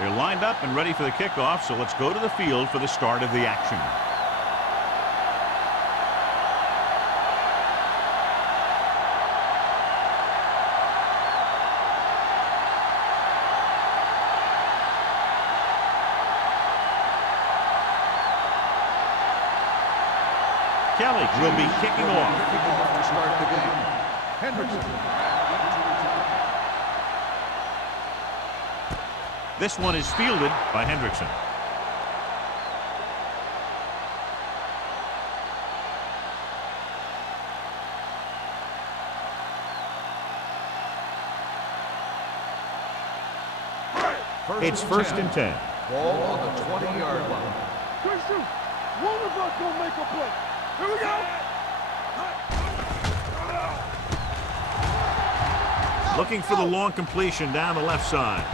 They're lined up and ready for the kickoff, so let's go to the field for the start of the action. Kelly will be kicking off. To start the game. Hendrickson. This one is fielded by Hendrickson. It's first and 10. Ball on the 20-yard line. Christian, one of us gonna make a play. Here we go. Looking for the long completion down the left side.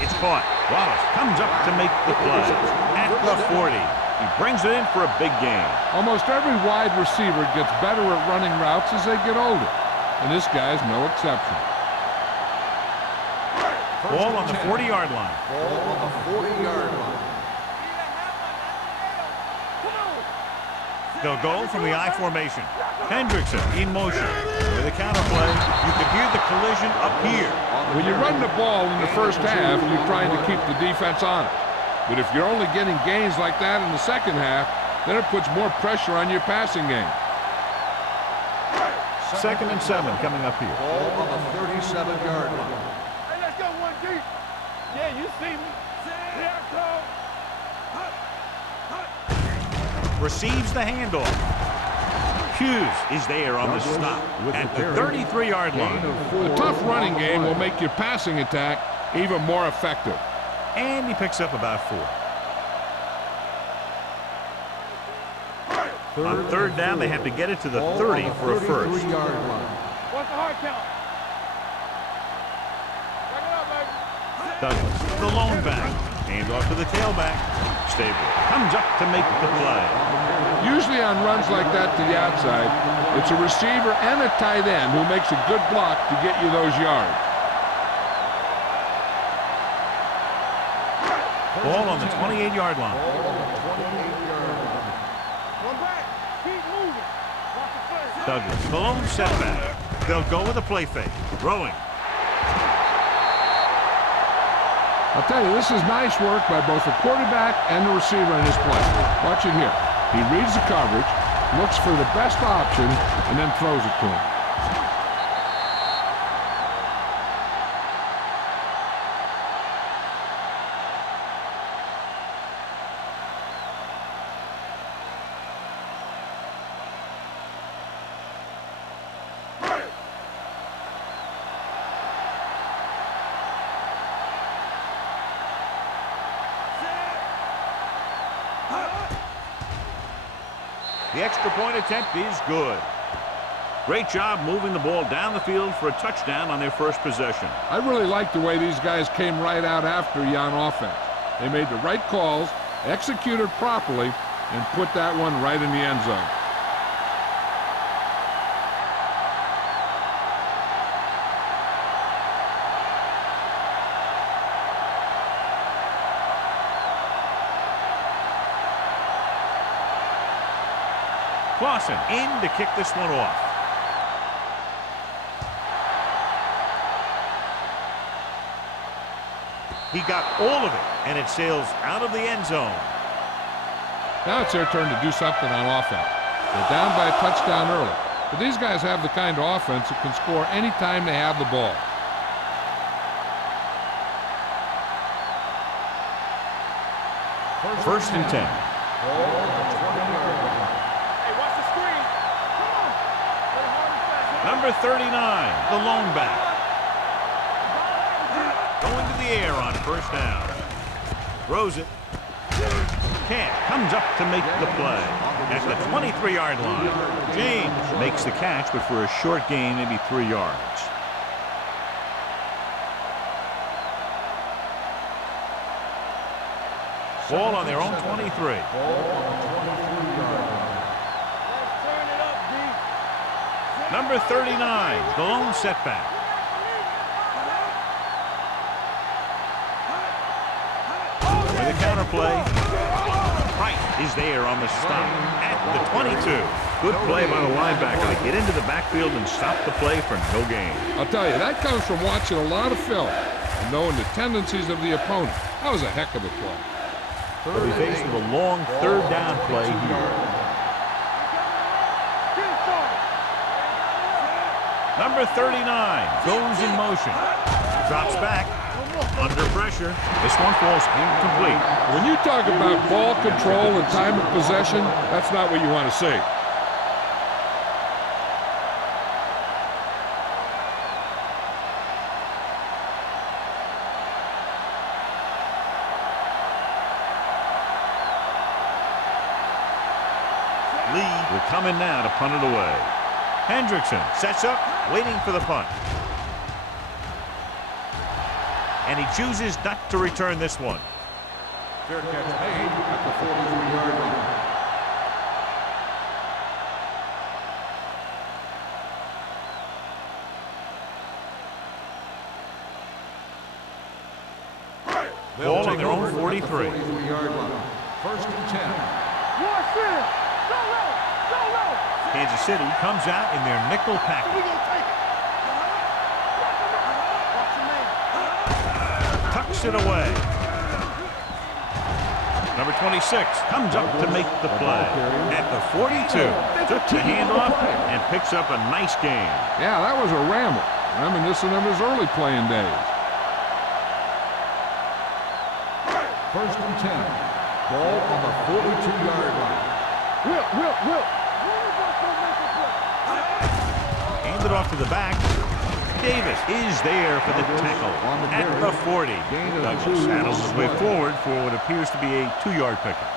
It's caught. Wallace comes up to make the play. At the 40. He brings it in for a big gain. Almost every wide receiver gets better at running routes as they get older, and this guy's no exception. Ball on the 40-yard line. Ball on the 40-yard line. They'll go from the I formation. Hendrickson in motion. With a counterplay, you can hear the collision up here. When you run the ball in the first half, you're trying to keep the defense on it. But if you're only getting gains like that in the second half, then it puts more pressure on your passing game. Second and 7 coming up here. Ball on the 37-yard line. Hey, let's go one deep. Yeah, you see me. Here I come. Receives the handoff. Hughes is there on the stop at the 33-yard line. A tough running game will make your passing attack even more effective. And he picks up about 4. On third down, they have to get it to the 30 for a first. What's the hard count? Back it up, baby. Douglas, the lone back. Hand off to the tailback. Stable comes up to make the play. Usually on runs like that to the outside, it's a receiver and a tight end who makes a good block to get you those yards. Ball on the 28-yard line. One back. Keep moving. Watch the play. Douglas, the lone setback. They'll go with a play fake. Throwing. I'll tell you, this is nice work by both the quarterback and the receiver in this play. Watch it here. He reads the coverage, looks for the best option, and then throws it to him. The extra point attempt is good. Great job moving the ball down the field for a touchdown on their first possession. I really like the way these guys came right out after you on offense. They made the right calls, executed properly, and put that one right in the end zone. Clausen in to kick this one off. He got all of it, and it sails out of the end zone. Now it's their turn to do something on offense. They're down by a touchdown early. But these guys have the kind of offense that can score any time they have the ball. First and 10. Number 39, the lone back. Going to the air on first down. Throws it. Camp comes up to make the play at the 23-yard line. James makes the catch, but for a short gain, maybe 3 yards. Ball on their own 23. Number 39, the lone setback. corner play. Wright is there on the stop at the 22. Good play by the linebacker to get into the backfield and stop the play for no gain. I'll tell you, that comes from watching a lot of film and knowing the tendencies of the opponent. That was a heck of a play. They'll be faced with a long third down play here. Number 39 goes in motion. Drops back. Under pressure. This one falls incomplete. When you talk about ball control and time of possession, that's not what you want to see. Lee will come in now to punt it away. Hendrickson sets up, waiting for the punt. And he chooses not to return this one. Fair catch made at the 43-yard line. Ball on their own 43. 43-yard line. First and 10. Kansas City comes out in their nickel package. Tucks it away. Number 26 comes up to make the play. At the 42, took the handoff and picks up a nice gain. Yeah, that was a ramble, reminiscent of his early playing days. First and 10. Ball on the 42-yard line. Will. Handed off to the back. Davis is there for the tackle at the 40. Douglas saddles his way forward for what appears to be a 2-yard pickup.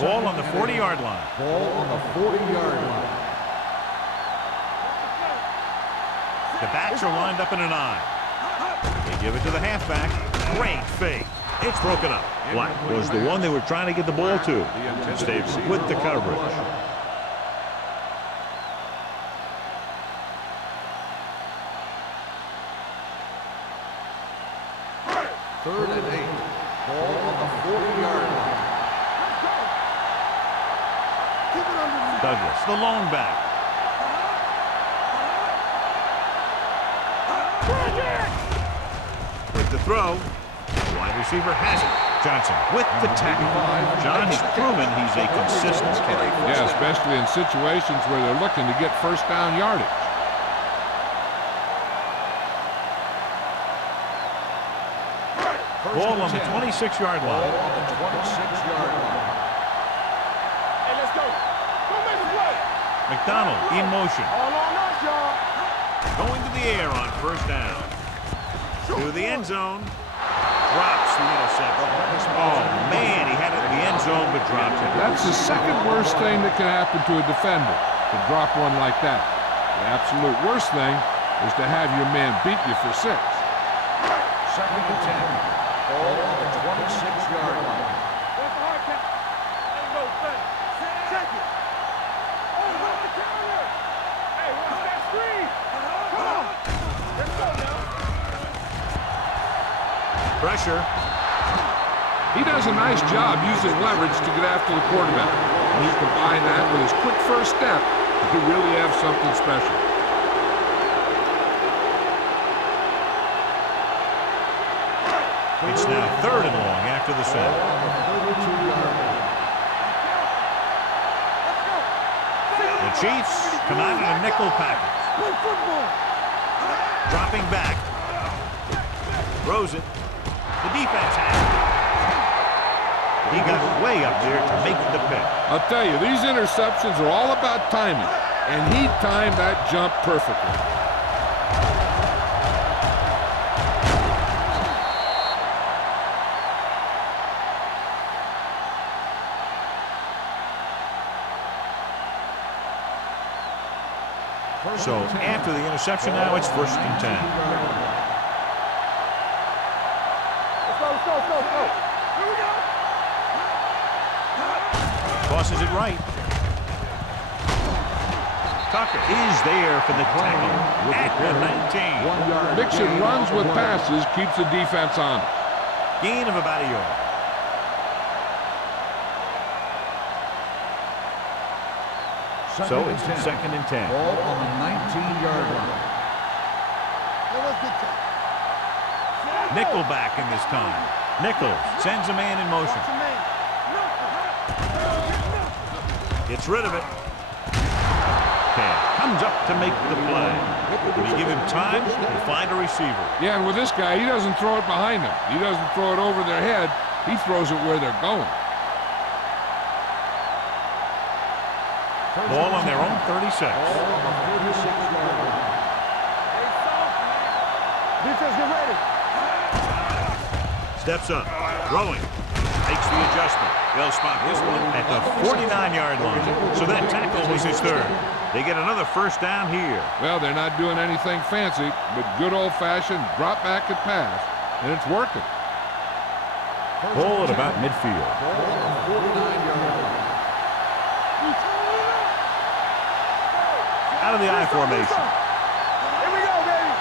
Ball on the 40-yard line. Ball on the 40-yard line. The backs are lined up in an I. They give it to the halfback. Great fake. It's broken up. Black was the one they were trying to get the ball to. Stayed with the coverage. Third and 8. Ball on the 40-yard line. Douglas, the lone back. With the throw. The wide receiver has it. Johnson with the tackle. John's proven he's a consistent carry. Yeah, especially in situations where they're looking to get first down yardage. Ball on the 26-yard line. Ball on the 26-yard line. Hey, let's go. Go make a play. McDonald in motion. All on us, y'all. Going to the air on first down. To the end zone. Drops the interception. Oh, man, he had it in the end zone, but dropped it. That's the second worst thing that can happen to a defender, to drop one like that. The absolute worst thing is to have your man beat you for 6. Second and 10. Ball on the 26-yard line. That's a hard catch. Ain't no thing. Check it. Oh, what's the counter? Hey, watch that screen. Come on. Let's go now. Pressure. He does a nice job using leverage to get after the quarterback. When you combine that with his quick first step, you really have something special. It's now third and long after the set. Ball on the 32-yard line. The Chiefs come out in a nickel package. Play football. Dropping back. Throws it. The defense has it. He got way up there to make the pick. I'll tell you, these interceptions are all about timing, and he timed that jump perfectly. So after the interception now, it's first and 10. Let's go. Here we go. Tosses it right. Tucker is there for the tackle at and 19. 1 yard. Mixing gain runs on with the play. passes keeps the defense honest. Gain of about a yard. So it's second and 10. Ball on the 19-yard line. Nickelback in this time. Nichols sends a man in motion. Gets rid of it. Cat comes up to make the play. When you give him time, he'll find a receiver. Yeah, and with this guy, he doesn't throw it behind them. He doesn't throw it over their head. He throws it where they're going. Ball on their own 36. Ball on the 36-yard line. Defense, get ready. Steps up, throwing, makes the adjustment. They'll spot this one at the 49-yard line. So that tackle was his third. They get another first down here. Well, they're not doing anything fancy, but good old-fashioned drop back and pass, and it's working. Ball at about midfield. Ball on the 49-yard line. Out of the I formation. Here we go, baby.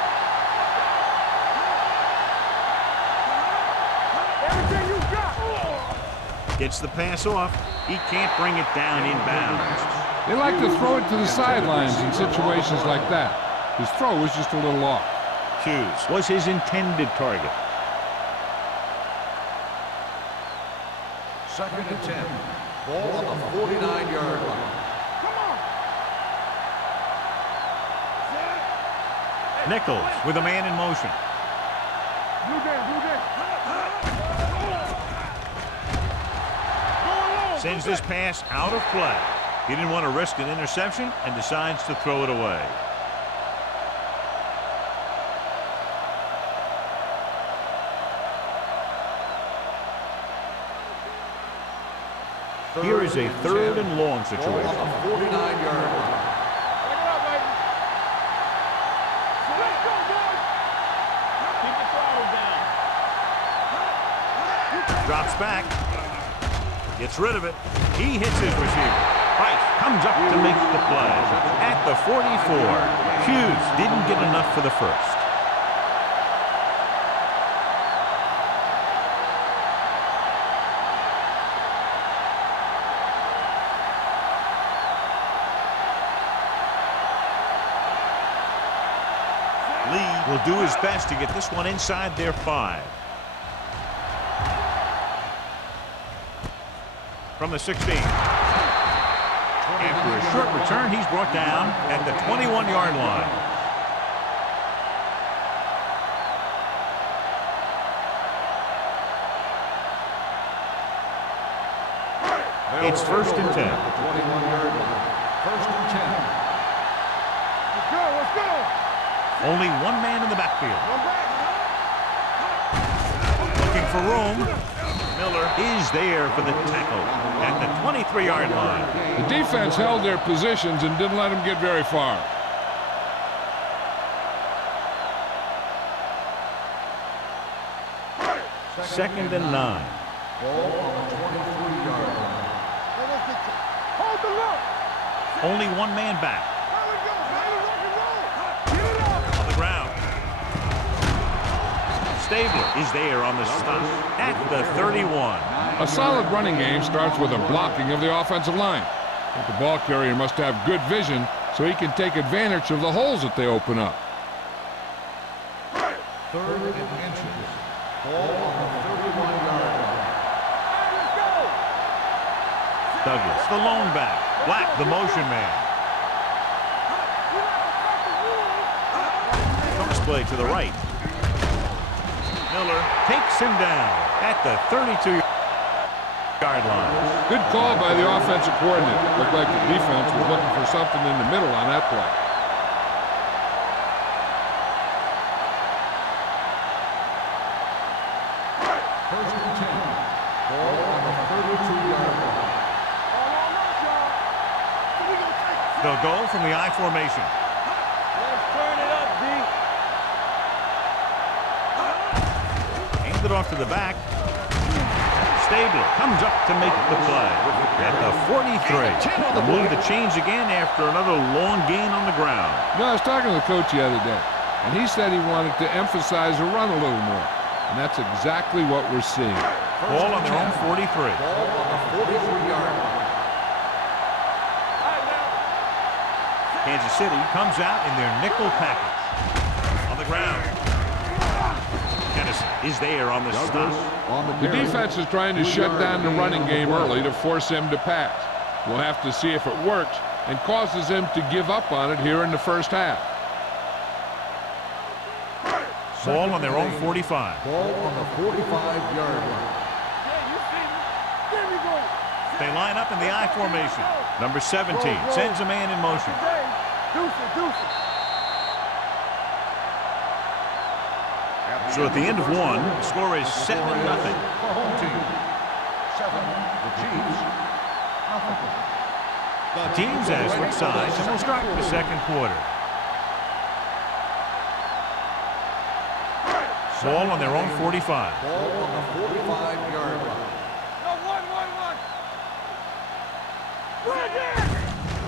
Everything you got. Gets the pass off. He can't bring it down inbounds. They like to throw it to the sidelines in situations like that. His throw was just a little off. Hughes was his intended target. Second and 10. Ball on the 49-yard line. Nichols with a man in motion. Blue down. Sends this pass out of play. He didn't want to risk an interception and decides to throw it away. Here is a third and long situation. Ball on the 49-yard line. Drops back. Gets rid of it. He hits his receiver. Price comes up to make the play. At the 44. Hughes didn't get enough for the first. Lee will do his best to get this one inside their 5. From the 16. After a short return, he's brought down at the 21-yard line. It's first and 10. 21-yard line. First and 10. Let's go. Only one man in the backfield. Looking for room. Miller is there for the tackle at the 23-yard line. The defense held their positions and didn't let them get very far. Second and 9. Ball on the 23-yard line. Hold the look. Only one man back. On the ground. Stabler is there on the stop at the 31. A solid running game starts with a blocking of the offensive line. But the ball carrier must have good vision so he can take advantage of the holes that they open up. Third and inches. Ball on the 31-yard line. Douglas, the lone back. Black, the motion man. Cross play to the right. Miller takes him down at the 32-yard line. Good call by the offensive coordinator. Looked like the defense was looking for something in the middle on that play. First and 10. Ball on the 32-yard line. They'll go from the I formation. Let's turn it up, D. Hand it off to the back. Stabler comes up to make the play at the 43. The move to change again after another long gain on the ground. No, I was talking to the coach the other day. and he said he wanted to emphasize the run a little more. And that's exactly what we're seeing. Ball on their own 43. Ball on the 43-yard line. Kansas City comes out in their nickel package. On the ground. Kennison is there on the stop. The defense is trying to shut down the running game early to force him to pass. We'll have to see if it works and causes him to give up on it here in the first half. Ball on their own 45. Ball on the 45-yard line. They line up in the I formation. Number 17 sends a man in motion. So at the end of one, the score is 7-0. Home team. 7, the Chiefs. Nothing. The teams have switched sides and will start the second quarter. Ball on their own 45. Ball on the 45-yard line.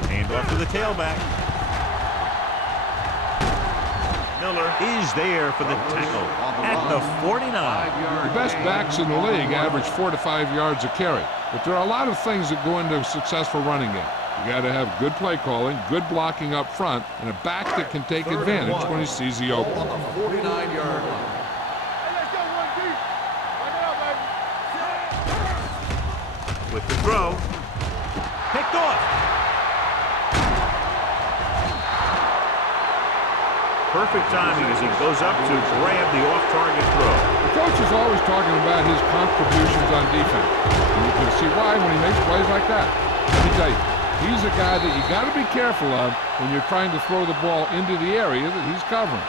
Hand off to the tailback. Miller is there for the tackle at the 49. The best backs in the league average 4 to 5 yards a carry. But there are a lot of things that go into a successful running game. You got to have good play calling, good blocking up front, and a back that can take advantage when he sees the opening. On the 49-yard line. With the throw, picked off. Perfect timing as he goes up to grab the off-target throw. The coach is always talking about his contributions on defense. And you can see why when he makes plays like that. Let me tell you, he's a guy that you got to be careful of when you're trying to throw the ball into the area that he's covering.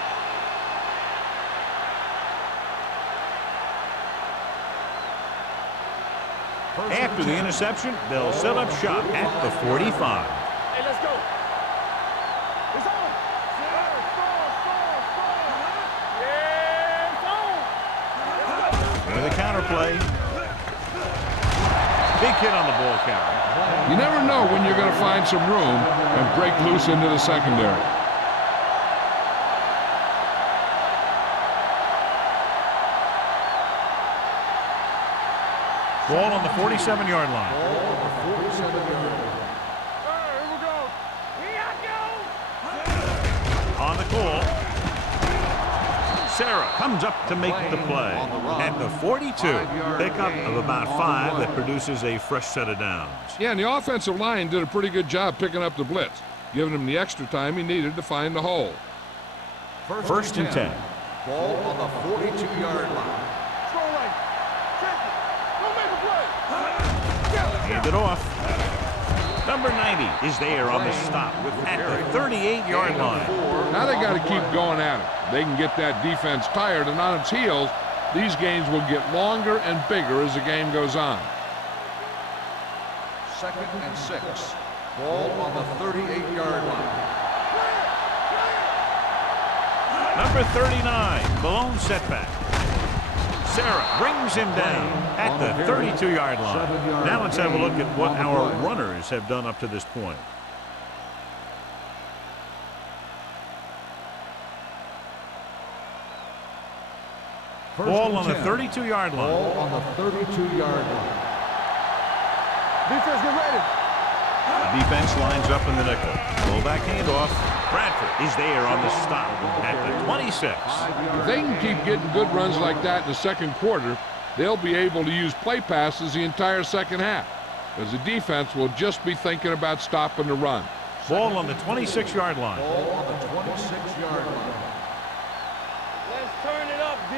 After the interception, they'll set up shop at the 45. Hey, let's go. It's on. With a counter play. Big hit on the ball carrier. You never know when you're going to find some room and break loose into the secondary. Ball on the 47-yard line. Ball on the 47-yard line. Here we go. Here I go. On the call. Sarah comes up to make the play. At the 42, pickup of about 5 that produces a fresh set of downs. Yeah, and the offensive line did a pretty good job picking up the blitz, giving him the extra time he needed to find the hole. First and 10. Ball on the 42-yard line. Hand it off. Number 90 is there on the stop at the 38-yard line. Now they got to keep going at it. They can get that defense tired and on its heels. These games will get longer and bigger as the game goes on. 2nd and 6. Ball on the 38-yard line. Number 39, Malone setback. Sarah brings him down at the 32-yard line. Now let's have a look at what our runners have done up to this point. Ball on the 32-yard line. Ball on the 32-yard line. Defense, get ready. The defense lines up in the nickel. Fullback handoff. Bradford is there on the stop at the 26. If they can keep getting good runs like that in the second quarter, they'll be able to use play passes the entire second half, as the defense will just be thinking about stopping the run. Ball on the 26-yard line. Ball on the 26-yard line. Let's turn it up, D.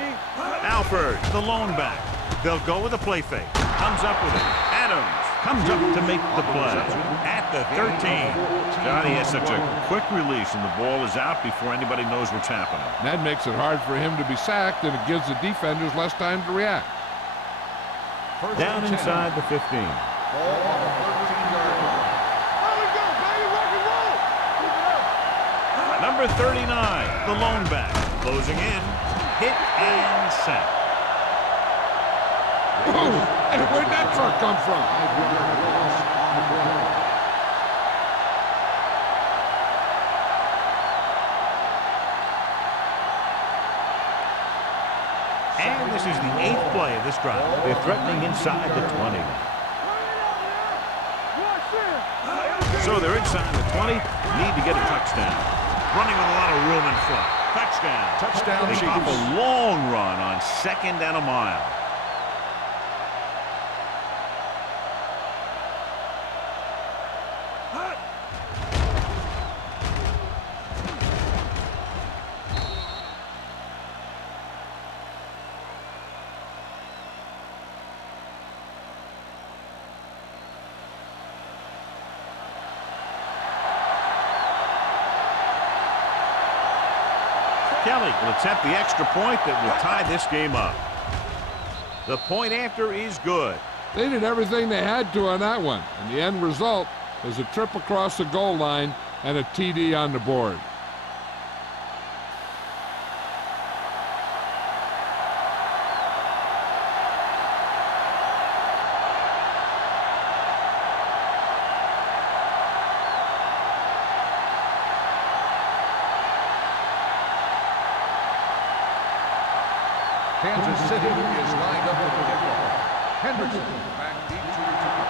Alford, the lone back. They'll go with a play fake. Comes up with it. Adams comes up to make the play at the 13. Johnny has such a quick release, and the ball is out before anybody knows what's happening. That makes it hard for him to be sacked, and it gives the defenders less time to react. Down inside the 15. Ball on the 13-yard line. Let's go, baby. Rock and roll. Keep it up. Number 39, the lone back. Closing in. Hit and sack. Whoa! And where'd that truck come from? 5-yard loss on the ground. And this is the 8th play of this drive. They're threatening inside the 20. So they're inside the 20. Need to get a touchdown. Running with a lot of room in front. Touchdown. Touchdown, They pop Chiefs. a long run on 2nd and a mile. Kelly will attempt the extra point that will tie this game up. The point after is good. They did everything they had to on that one, and the end result is a trip across the goal line and a TD on the board. Kansas City is lined up with the kickoff. Hendrickson back deep to return.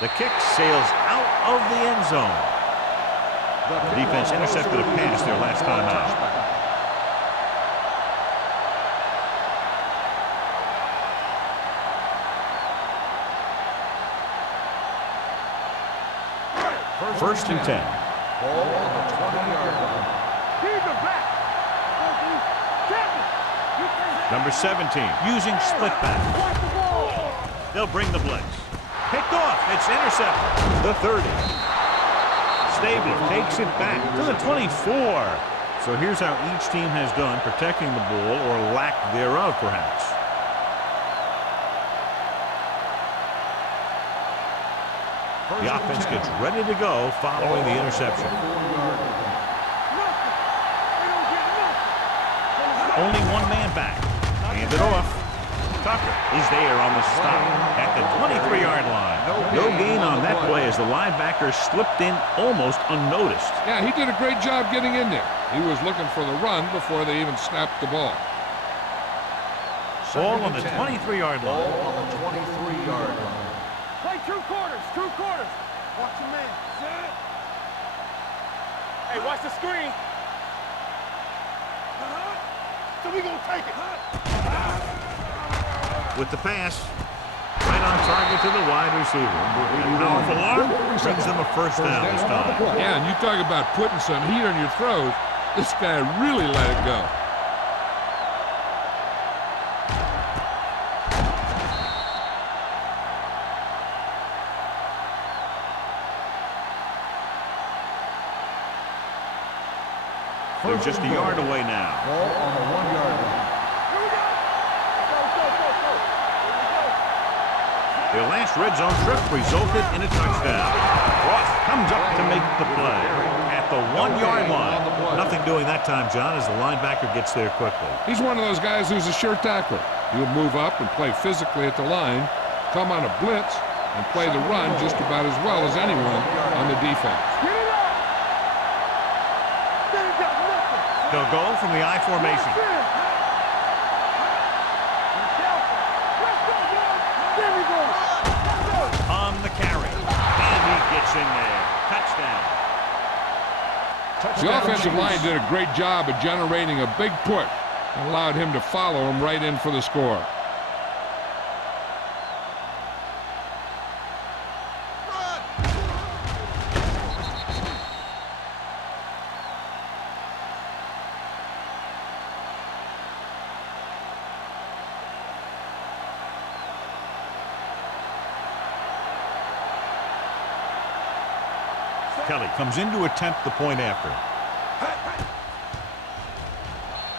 The kick sails out of the end zone. The defense intercepted a pass their last time out. First and 10. Ball on the 20-yard line. Number 17 using split back. They'll bring the blitz. Picked off. It's intercepted. The 30. Stabler takes it back to the 24. So here's how each team has done protecting the ball, or lack thereof, perhaps. The offense gets ready to go following the interception. Only one man back. Hand it off. Tucker is there on the stop at the 23-yard line. No gain on that play as the linebacker slipped in almost unnoticed. Yeah, he did a great job getting in there. He was looking for the run before they even snapped the ball. Ball on the 23-yard Ball line. on the 23-yard line. Play 2 quarters, 2 quarters. Watch your man. Set. Hey, watch the screen. So we gonna take it. With the pass, right on target to the wide receiver. Powerful arm brings them a first down this time. Yeah, and you talk about putting some heat on your throws. This guy really let it go. They're just a yard away now. Ball on the 1-yard line. Here we go. Go. Their last red zone trip resulted in a touchdown. Ross comes up to make the play at the 1-yard line. Nothing doing that time, John, as the linebacker gets there quickly. He's one of those guys who's a sure tackler. He'll move up and play physically at the line, come on a blitz, and play the run just about as well as anyone on the defense. Get it up. They ain't got nothing. They'll go from the I formation. There we go. On the carry. And he gets in there. Touchdown. The offensive line did a great job of generating a big push and allowed him to follow him right in for the score. Kelly comes in to attempt the point after.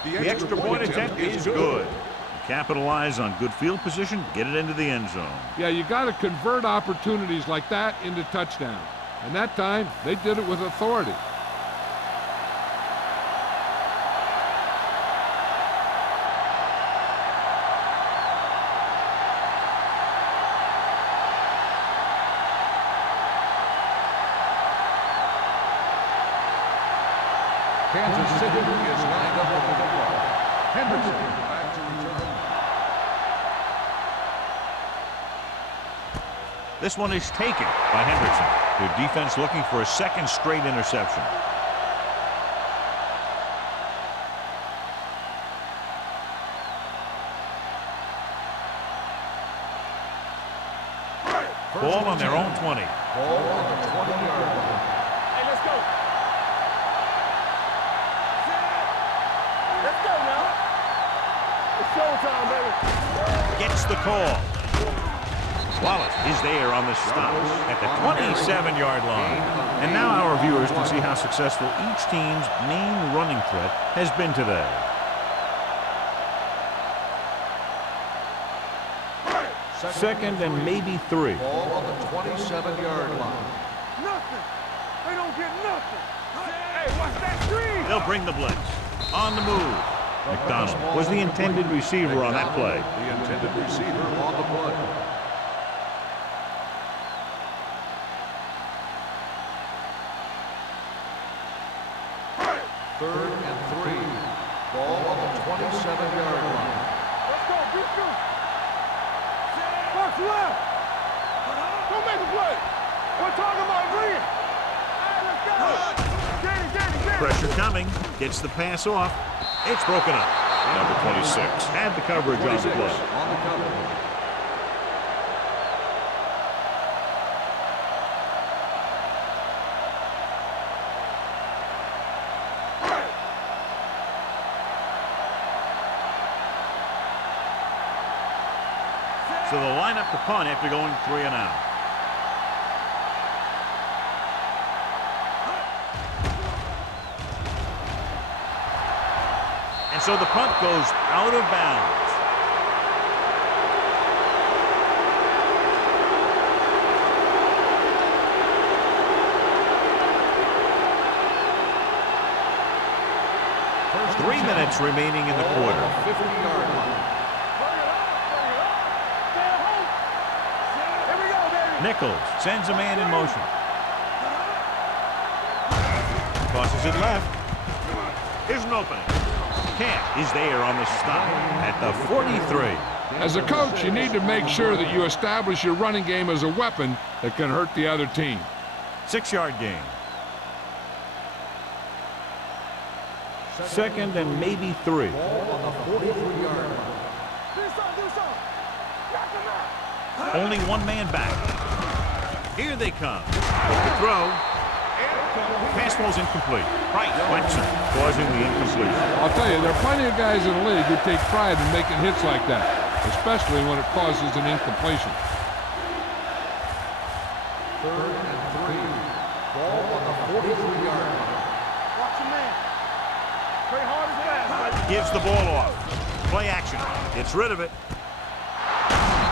The extra point attempt is good. Capitalize on good field position, get it into the end zone. Yeah, you got to convert opportunities like that into touchdowns. And that time, they did it with authority. Kansas City is lined up with the football. Henderson back to return. This one is taken by Henderson. Their defense looking for a second straight interception. Ball on their own 20. Ball on the 20-yard line. Hey, let's go. Let's go now. It's showtime, baby. Gets the call. Wallace is there on the stop at the 27-yard line. And now our viewers can see how successful each team's main running threat has been today. Second and maybe 3. Ball on the 27-yard line. Nothing. They don't get nothing. Hey, watch that screen. They'll bring the blitz. On the move. McDonald was the intended receiver on that play. The intended receiver on the play. Third and 3. Ball on the 27-yard line. Let's go. Beat you. Box left. Don't make a play. We're talking about green. Hey, let's go. Get it. Pressure coming. Gets the pass off. It's broken up. Number 26 had the coverage on the 26 play. on the coverage. So they'll line up to punt after going 3 and out. And so the punt goes out of bounds. First 3 and 10. minutes remaining in the Ball on quarter. the 50-yard line. Here we go, baby. Nichols sends a man in motion. Tosses it left. Here's an opening. Camp is there on the stop at the 43. As a coach, you need to make sure that you establish your running game as a weapon that can hurt the other team. 6-yard gain. Second and maybe 3. Ball on the 43-yard line. Do something. Knock him out. Only one man back. Here they come. The throw. Pass ball's incomplete. Right, Watson causing the incompletion. I'll tell you, there are plenty of guys in the league who take pride in making hits like that, especially when it causes an incompletion. Third and 3. Ball on the 43-yard line. Watch your man. Play hard as fast. Gives the ball off. Play action. Gets rid of it.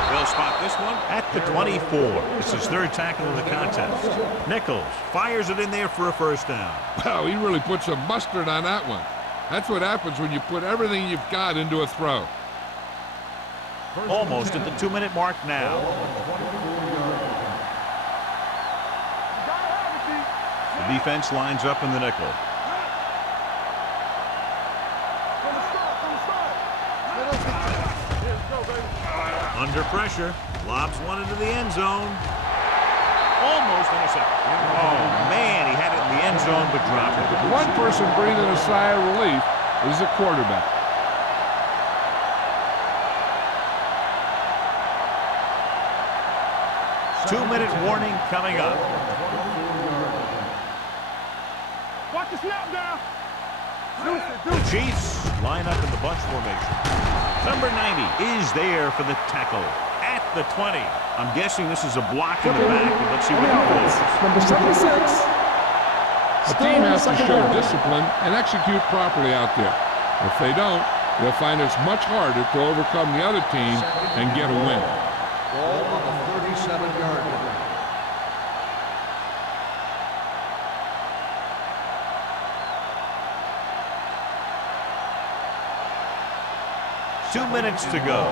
They'll spot this one at the 24. This is third tackle of the contest. Nichols fires it in there for a first down. Wow, he really put some mustard on that one. That's what happens when you put everything you've got into a throw. Almost at the 2-minute mark now. The defense lines up in the nickel. Under pressure, lobs one into the end zone. Almost intercepted. Oh, man, he had it in the end zone, but dropped it. One person breathing a sigh of relief is the quarterback. Two-minute warning coming up. Watch the snap down. The Chiefs line up in the bunch formation. Number 90 is there for the tackle at the 20. I'm guessing this is a block in the back, but let's see what happens. Number 76. A team has to show discipline and execute properly out there. If they don't, they'll find it's much harder to overcome the other team and get a win. Ball on the 37-yard line. Two minutes to go.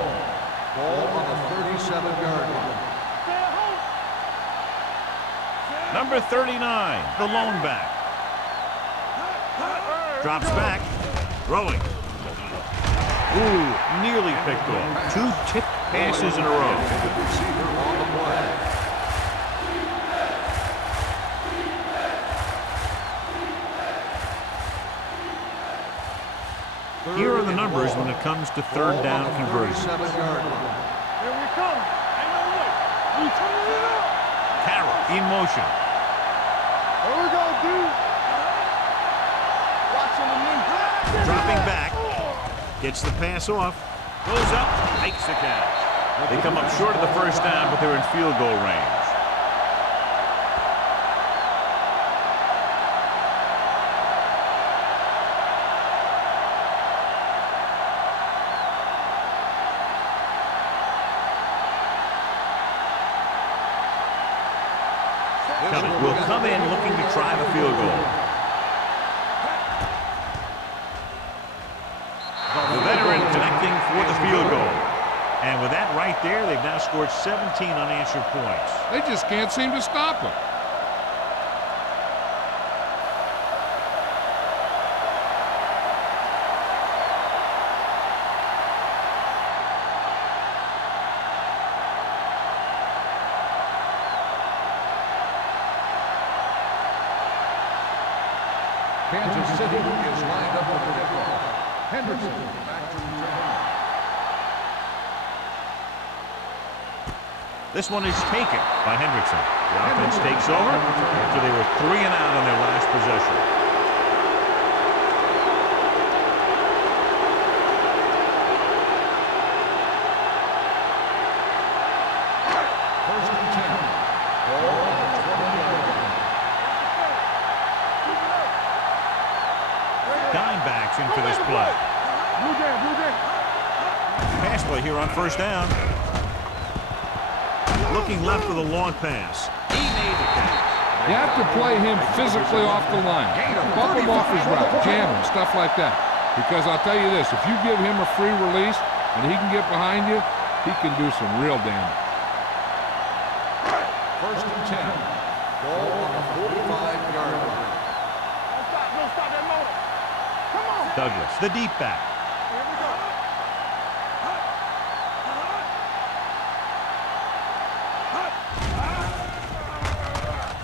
Ball on the 37-yard line. Number 39, the lone back. Drops back. Throwing. Ooh, nearly picked off. 2 tipped passes in a row. Intended receiver on the play. Here are the numbers when it comes to third down conversions. 37-yard line. Here we come. Ain't no way. We turning it up. Carroll in motion. Here we go, dude. Watching the knee. Dropping back. Gets the pass off. Goes up. Makes the catch. They come up short of the first down, but they're in field goal range. Will come in looking to try the field goal. The veteran connecting for the field goal. And with that right there, they've now scored 17 unanswered points. They just can't seem to stop him. Kansas City is lined up for the kickoff. Henderson back to return. This one is taken by Hendrickson. The offense takes over after they were 3 and out on their last possession. First and 10. Ball on the 20-yard line. Dimebacks in for this play. Blue game, blue game. Pass play here on first down. Looking left with a long pass. He made the catch. You have to play him physically off the line. Bump him off his route, jam him, stuff like that. Because I'll tell you this, if you give him a free release and he can get behind you, he can do some real damage. First and 10. Ball on the 45-yard line. Don't stop that motor. Come on. Douglas, the deep back. Here we go.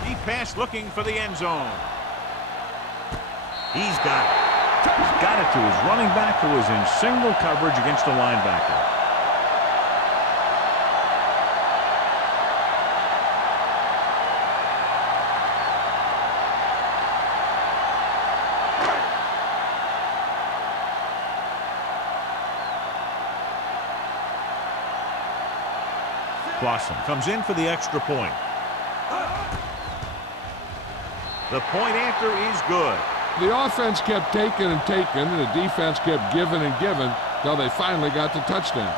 Deep pass looking for the end zone. He's got it. He's got it to his running back who is in single coverage against a linebacker. Clausen comes in for the extra point. The point after is good. The offense kept taking and taking, and the defense kept giving and giving till they finally got the touchdown.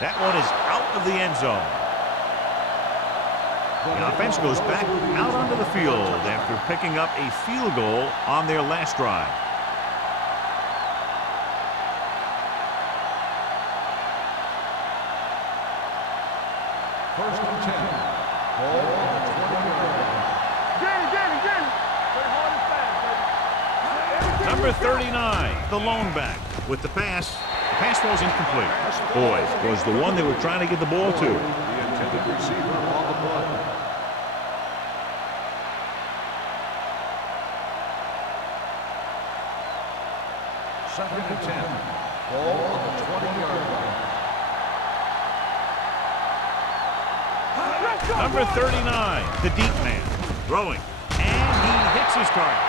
That one is out of the end zone. The offense goes back out onto the field after picking up a field goal on their last drive. First and 10. Ball on the 20-yard line. Get it. Play hard and fast, baby. Number 39, the lone back with the pass. The pass falls incomplete. Boyd was the one they were trying to get the ball to. The intended receiver on the play. Second and 10. Ball on the 20-yard line. Number 39, the deep man, throwing. And he hits his target.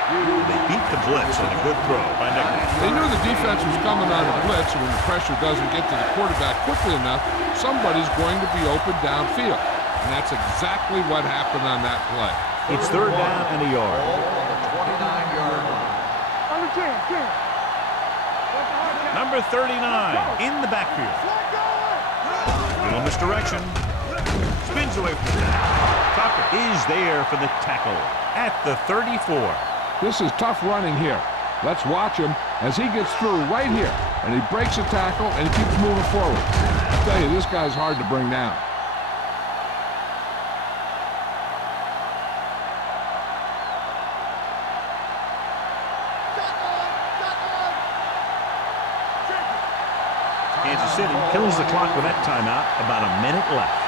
They beat the blitz on a good throw by Nicholas. They knew the defense was coming on a blitz, and when the pressure doesn't get to the quarterback quickly enough, somebody's going to be open downfield. And that's exactly what happened on that play. It's third down and a Ball yard. on the 29-yard line. Under 10. What's the hard count? Number 39 in the backfield. Little misdirection. Spins away from the tackle. Tucker is there for the tackle at the 34. This is tough running here. Let's watch him as he gets through right here. And he breaks a tackle and he keeps moving forward. I tell you, this guy's hard to bring down. Kansas City kills the clock with that timeout. About a minute left.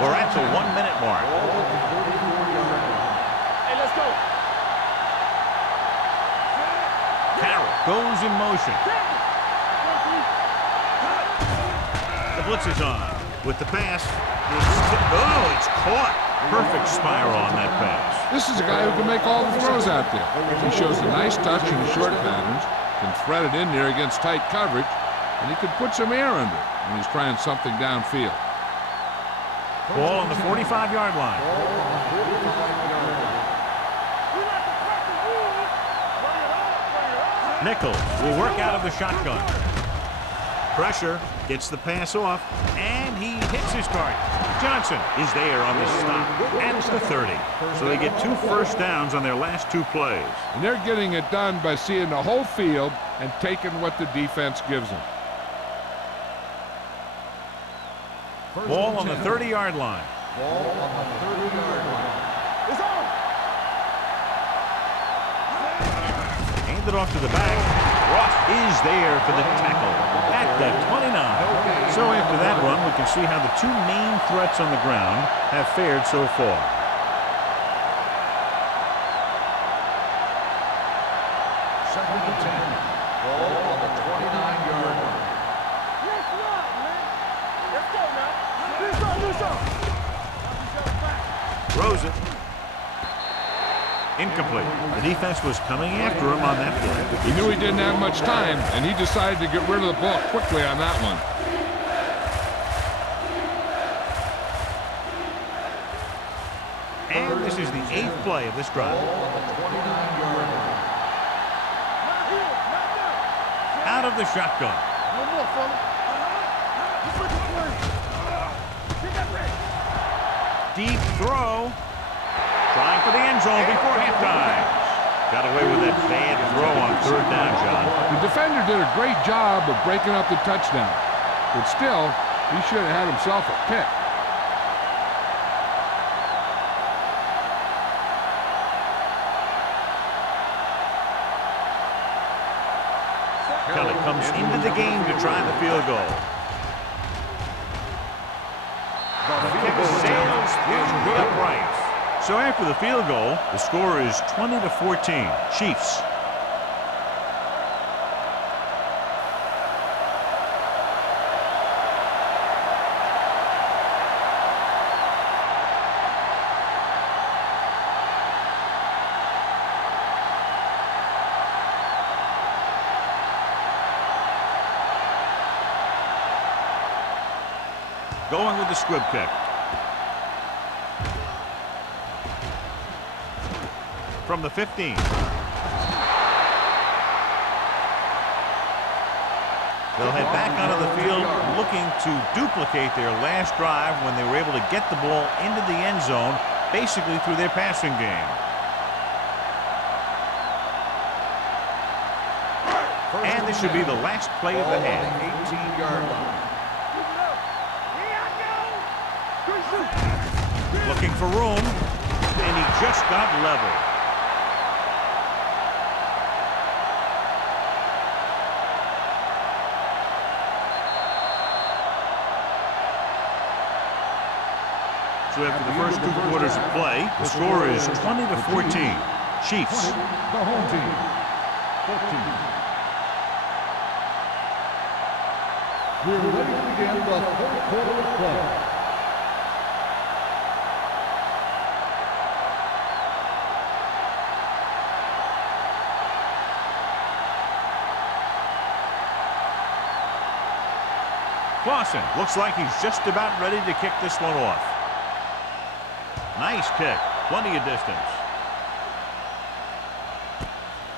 We're at the 1 minute mark. Hey, let's go. Carroll goes in motion. The blitz is on. With the pass. It's caught. Perfect spiral on that pass. This is a guy who can make all the throws out there. He shows a nice touch in the short patterns, can thread it in there against tight coverage, and he can put some air under it when he's trying something downfield. Ball on the 45-yard line. Nichols will work out of the shotgun. Pressure, gets the pass off, and he hits his target. Johnson is there on the stop at the 30. So they get 2 first downs on their last 2 plays. And they're getting it done by seeing the whole field and taking what the defense gives them. Ball on the 30-yard line. Ball on the 30-yard line. It's on. Handed off to the back. Ross is there for the tackle at the 29. So after that run, we can see how the 2 main threats on the ground have fared so far. Second and 10. Ball on the 29-yard line. Let's rock, man. Let's go now. This on. Throws it. Incomplete. The defense was coming after him on that play. He knew he didn't have much time, and he decided to get rid of the ball quickly on that one. And this is the 8th play of this drive. Ball on the 29-yard line. Out of the shotgun. One more, fella. Just look at play. Get that back. Deep throw. Trying for the end zone before halftime. Got away with that bad throw on 3rd down, John. The defender did a great job of breaking up the touchdown, but still, he should have had himself a pick. Kelly comes into the game to try the field goal. The kick sails through the uprights. So after the field goal, the score is 20-14, Chiefs. Going with the squib kick. From the 15. They'll head back onto the field looking to duplicate their last drive when they were able to get the ball into the end zone, basically through their passing game. And this should be the last play of the half. 18-yard line. Looking for room, and he just got leveled. So after the first 2 quarters of play, the score is 20-14, Chiefs. The home team. 14. We're ready to begin the 4th quarter of play. Clausen looks like he's just about ready to kick this one off. Nice kick. Plenty of distance.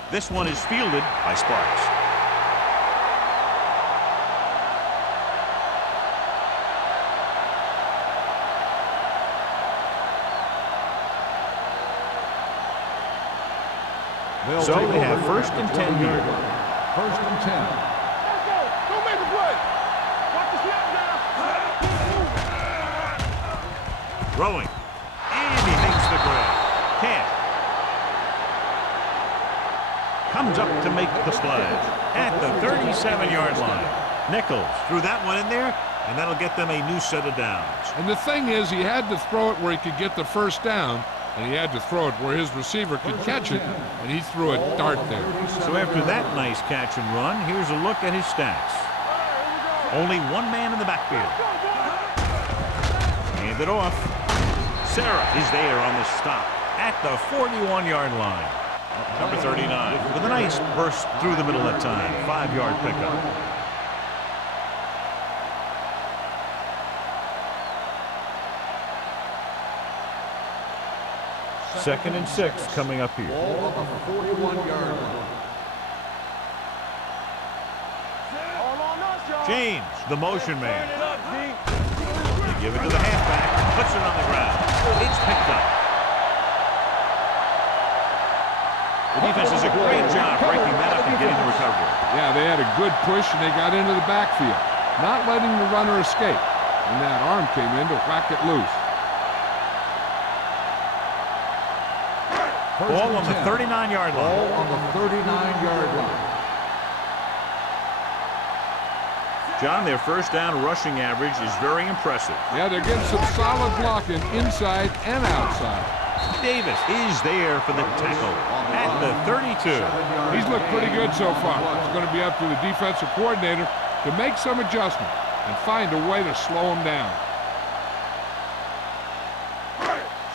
This one is fielded by Sparks. So they have first and 10 here. First and 10. Let's go. Don't make the play. Watch the snap now. Throwing. And he makes the grab. Can't. Comes up to make the play at the 37-yard line. Nichols threw that one in there, and that'll get them a new set of downs. And the thing is, he had to throw it where he could get the first down, and he had to throw it where his receiver could catch it, and he threw a dart there. So after that nice catch and run, here's a look at his stats. Only one man in the backfield. Hand it off. Sarah is there on the stop at the 41-yard line. Number 39 with a nice burst through the middle that time. 5-yard pickup. Second and 6 coming up here. Ball on the 41-yard line. James, the motion man. They give it to the halfback. Puts it on the ground. It's picked up. The defense does a great job breaking that up and getting the recovery. Yeah, they had a good push, and they got into the backfield, not letting the runner escape. And that arm came in to whack it loose. Ball on the 39-yard line. Ball on the 39-yard line. John, their first down rushing average is very impressive. Yeah, they're getting some solid blocking inside and outside. Davis is there for the tackle at the 32. He's looked pretty good so far. It's going to be up to the defensive coordinator to make some adjustment and find a way to slow him down.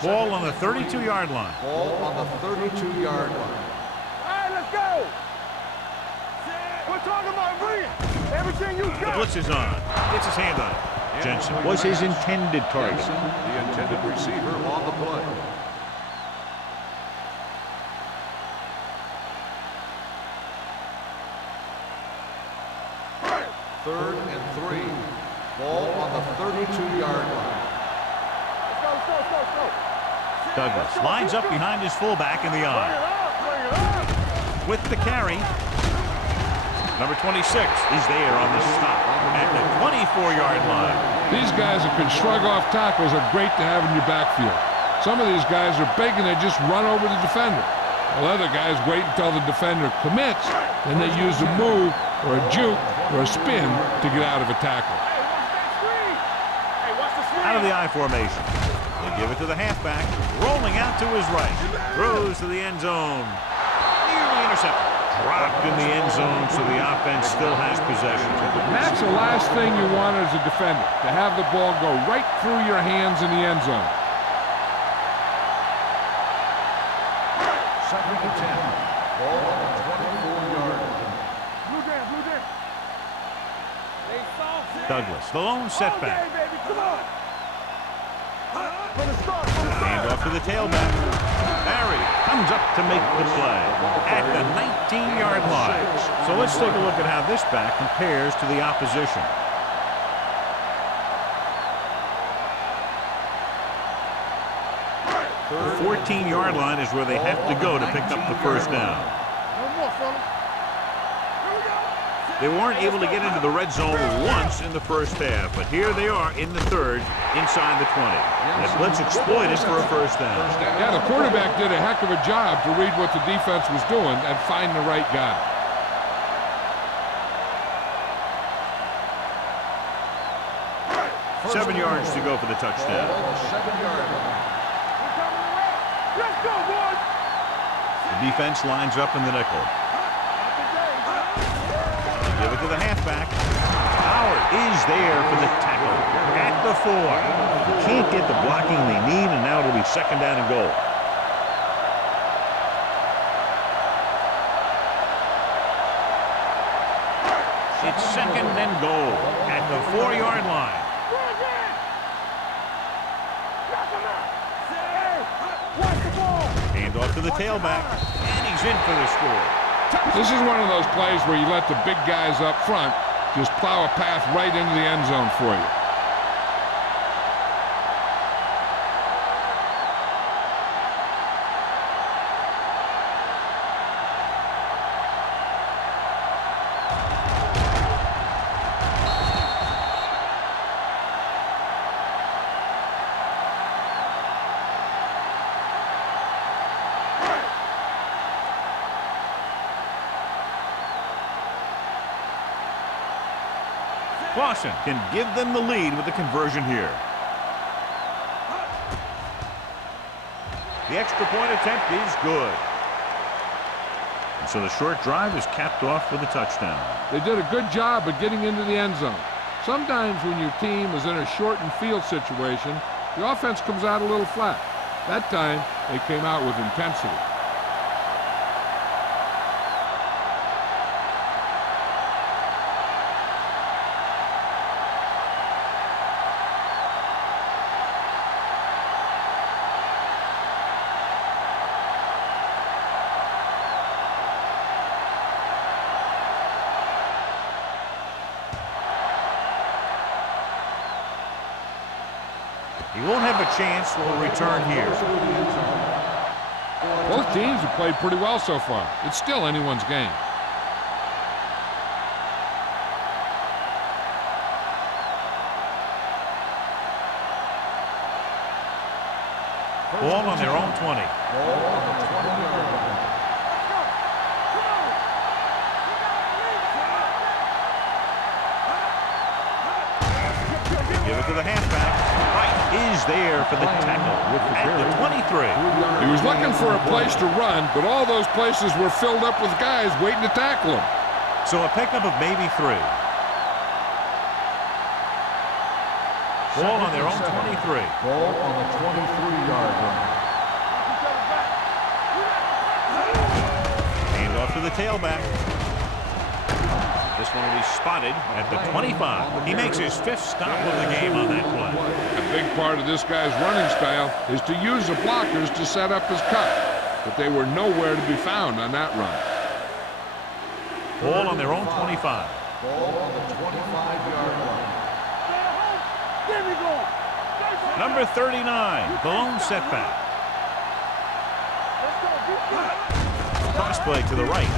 Ball on the 32-yard line. Ball on the 32-yard line. All right, let's go. We're talking about brilliant. Everything you The got. blitz is on. Gets his hand on it. Jensen was his intended target. Jensen, the intended receiver on the play. Third and 3. Ball on the 32-yard line. Let's go. Douglas lines up behind his fullback in the Bring eye. it up. With the carry, number 26 is there on the stop at the 24-yard line. These guys that can shrug off tackles are great to have in your backfield. Some of these guys are big and they just run over the defender. While other guys wait until the defender commits, then they use a move or a juke or a spin to get out of a tackle. Hey, watch the screen. Out of the I formation. They give it to the halfback, rolling out to his right. Throws to the end zone. Nearly intercepted. Dropped in the end zone, so the offense still has possession. And that's the last thing you want as a defender, to have the ball go right through your hands in the end zone. Second and 10. Ball on the 24-yard line. Blue jam. They soft it. Douglas, the lone setback. Okay, baby, come on. From the start. Hand off to the tailback. Barry comes up to make the play at the 19-yard line. So let's take a look at how this back compares to the opposition. The 14-yard line is where they have to go to pick up the first down. No more, fella. Here we go. They weren't able to get into the red zone once in the first half, but here they are in the third, inside the 20. And blitz exploited for a first down. Yeah, the quarterback did a heck of a job to read what the defense was doing and find the right guy. First 7 yards to go for the touchdown. Ball on the 7-yard line. We're coming around. Let's go, boys. The defense lines up in the nickel. Give it to the halfback. Howard is there for the tackle at the 4. They can't get the blocking they need, and now it'll be second down and goal. It's second and goal at the 4-yard line. Knock him out. the tailback, and he's in for the score. This is one of those plays where you let the big guys up front just plow a path right into the end zone for you. Clausen can give them the lead with the conversion here. The extra point attempt is good. And so the short drive is capped off with a touchdown. They did a good job of getting into the end zone. Sometimes when your team is in a shortened field situation, the offense comes out a little flat. That time, they came out with intensity. He won't have a chance for a return here. Both teams have played pretty well so far. It's still anyone's game. Ball on their own 20. Give it to the halfback. Right is there for the tackle at the 23. He was looking for a place to run, but all those places were filled up with guys waiting to tackle him. So a pickup of maybe 3. Ball on their own 23. Ball on the 23-yard line. Hand off to the tailback. This one will be spotted at the 25. He makes his 5th stop of the game on that play. A big part of this guy's running style is to use the blockers to set up his cut, but they were nowhere to be found on that run. Ball on their own 25. Ball on the 25-yard line. Number 39, the lone setback. Cross play to the right.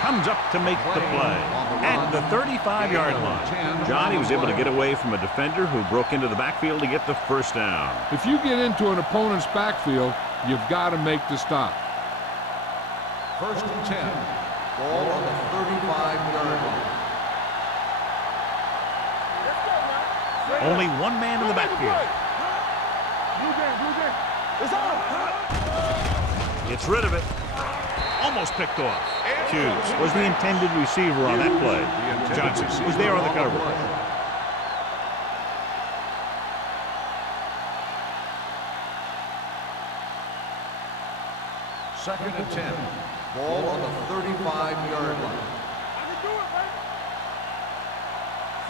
Comes up to make the play at the 35-yard line. Johnny was able to get away from a defender who broke into the backfield to get the first down. If you get into an opponent's backfield, you've got to make the stop. 1st and 10. Ball on the 35-yard line. Only one man in the backfield. Gets rid of it. Almost picked off. Hughes was the intended receiver on that play. Johnson was there on the coverage. Second and 10. Ball on the 35-yard line.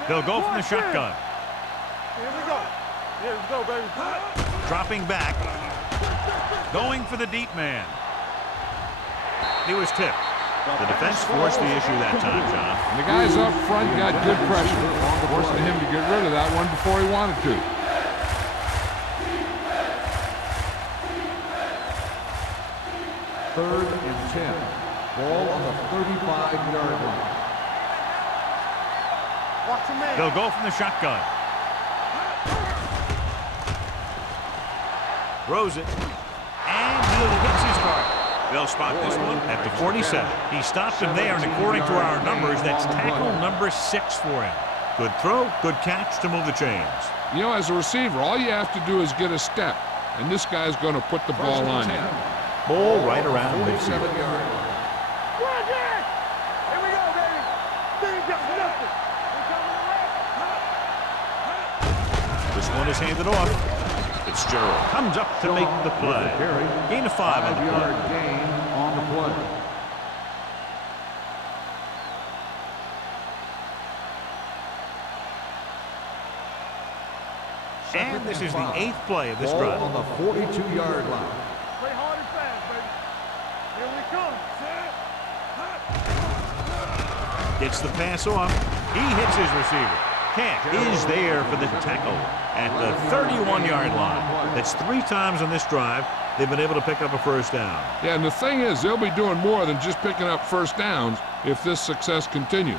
They'll go from the shotgun. Here we go. Here we go, baby. Dropping back. Going for the deep man. He was tipped. The defense forced the issue that time, John. And the guys up front got good pressure, forcing him to get rid of that one before he wanted to. Third and 10. Ball on the 35-yard line. Watch your man. They'll go from the shotgun. Throws it. And he hits his target. They'll spot this one at the 47. He stopped him there, and according to our numbers, that's tackle number 6 for him. Good throw, good catch to move the chains. You know, as a receiver, all you have to do is get a step, and this guy's going to put the ball on you. Ball right around midfield. 47-yard line. Here we go, baby. They ain't got nothing. This one is handed off. Fitzgerald comes up to make the play. Gain of 5 on the play. 5-yard gain on the play. And this is the 8th play of this Ball drive. on the 42-yard line. Play hard and fast, baby. Here we come. Gets the pass off. He hits his receiver. Camp is there for the tackle at the 31-yard line. That's 3 times on this drive they've been able to pick up a first down. Yeah, and the thing is, they'll be doing more than just picking up first downs if this success continues.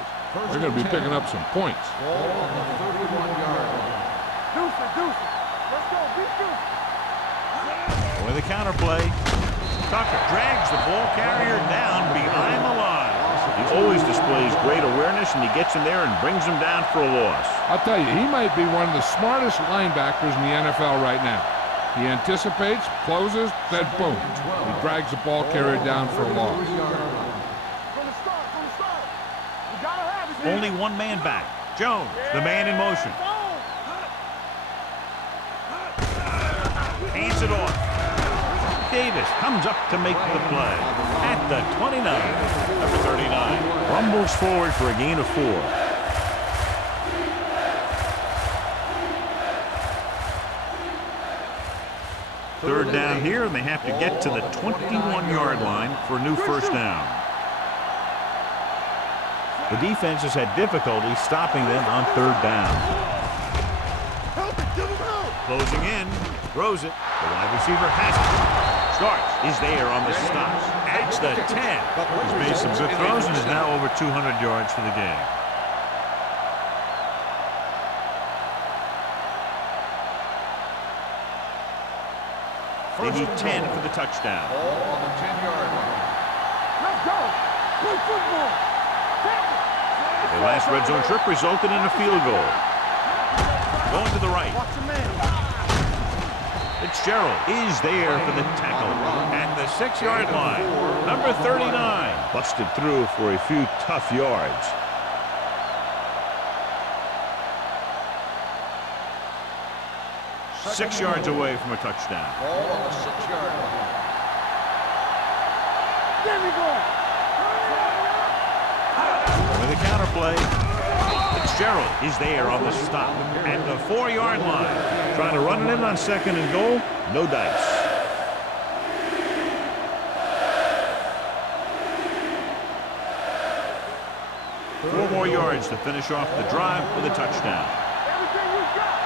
They're going to be picking up some points. Ball on the 31-yard line. Deuce it, deuce it. Let's go, beat deuce. With a counter play, Tucker drags the ball carrier down behind the line. He always displays great awareness, and he gets him there and brings him down for a loss. I'll tell you, he might be one of the smartest linebackers in the NFL right now. He anticipates, closes, then boom. He drags the ball carrier down for a loss. From the start, from the start. We gotta have it, man. Only one man back. Jones, the man in motion. Hands it off. Davis comes up to make the play at the 29. Number 39 rumbles forward for a gain of 4. Third down here, and they have to get to the 21-yard line for a new first down. The defense has had difficulty stopping them on third down. Help it, give him help. Closing in, throws it. The wide receiver has it. Starks is there on the stop. At the 10. He's made some good throws and is now over 200 yards for the game. They need 10 for the touchdown. Ball on the 10-yard line. Let's go. Play football. Their last red zone trip resulted in a field goal. Going to the right. Watch the man. Fitzgerald is there for the tackle at the 6-yard line. Number 39 busted through for a few tough yards. Six yards away from a touchdown. Ball on the 6-yard line. There we go. With a counter play, Fitzgerald is there on the stop at the 4-yard line. Trying to run it in on 2nd and goal, no dice. Four more yards to finish off the drive with a touchdown. Everything you got.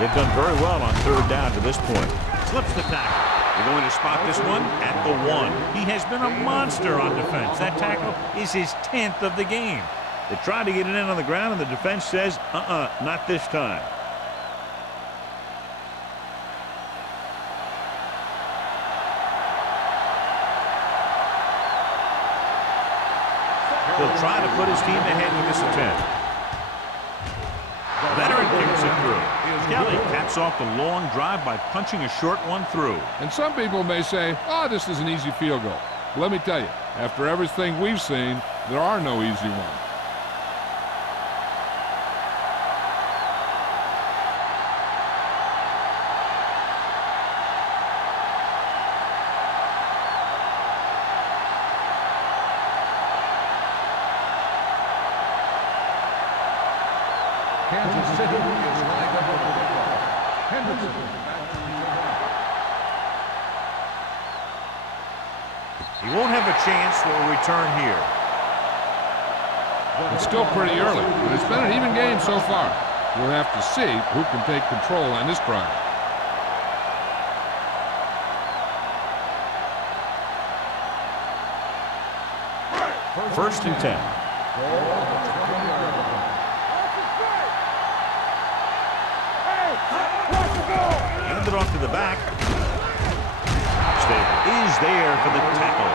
They've done very well on third down to this point. Slips the tackle. They're going to spot this one at the 1. He has been a monster on defense. That tackle is his 10th of the game. They try to get it in on the ground, and the defense says, not this time. He'll try to put his team ahead with this attempt. Veteran kicks it through. Kelly caps off the long drive by punching a short one through. And some people may say, oh, this is an easy field goal. Let me tell you, after everything we've seen, there are no easy ones. Kansas City is lined up with the football. Henderson back to return. He won't have a chance for a return here. It's still pretty early, but it's been an even game so far. We'll have to see who can take control on this drive. First and 10. Ball on the 20-yard line. Handed off to the back. Stable is there for the tackle.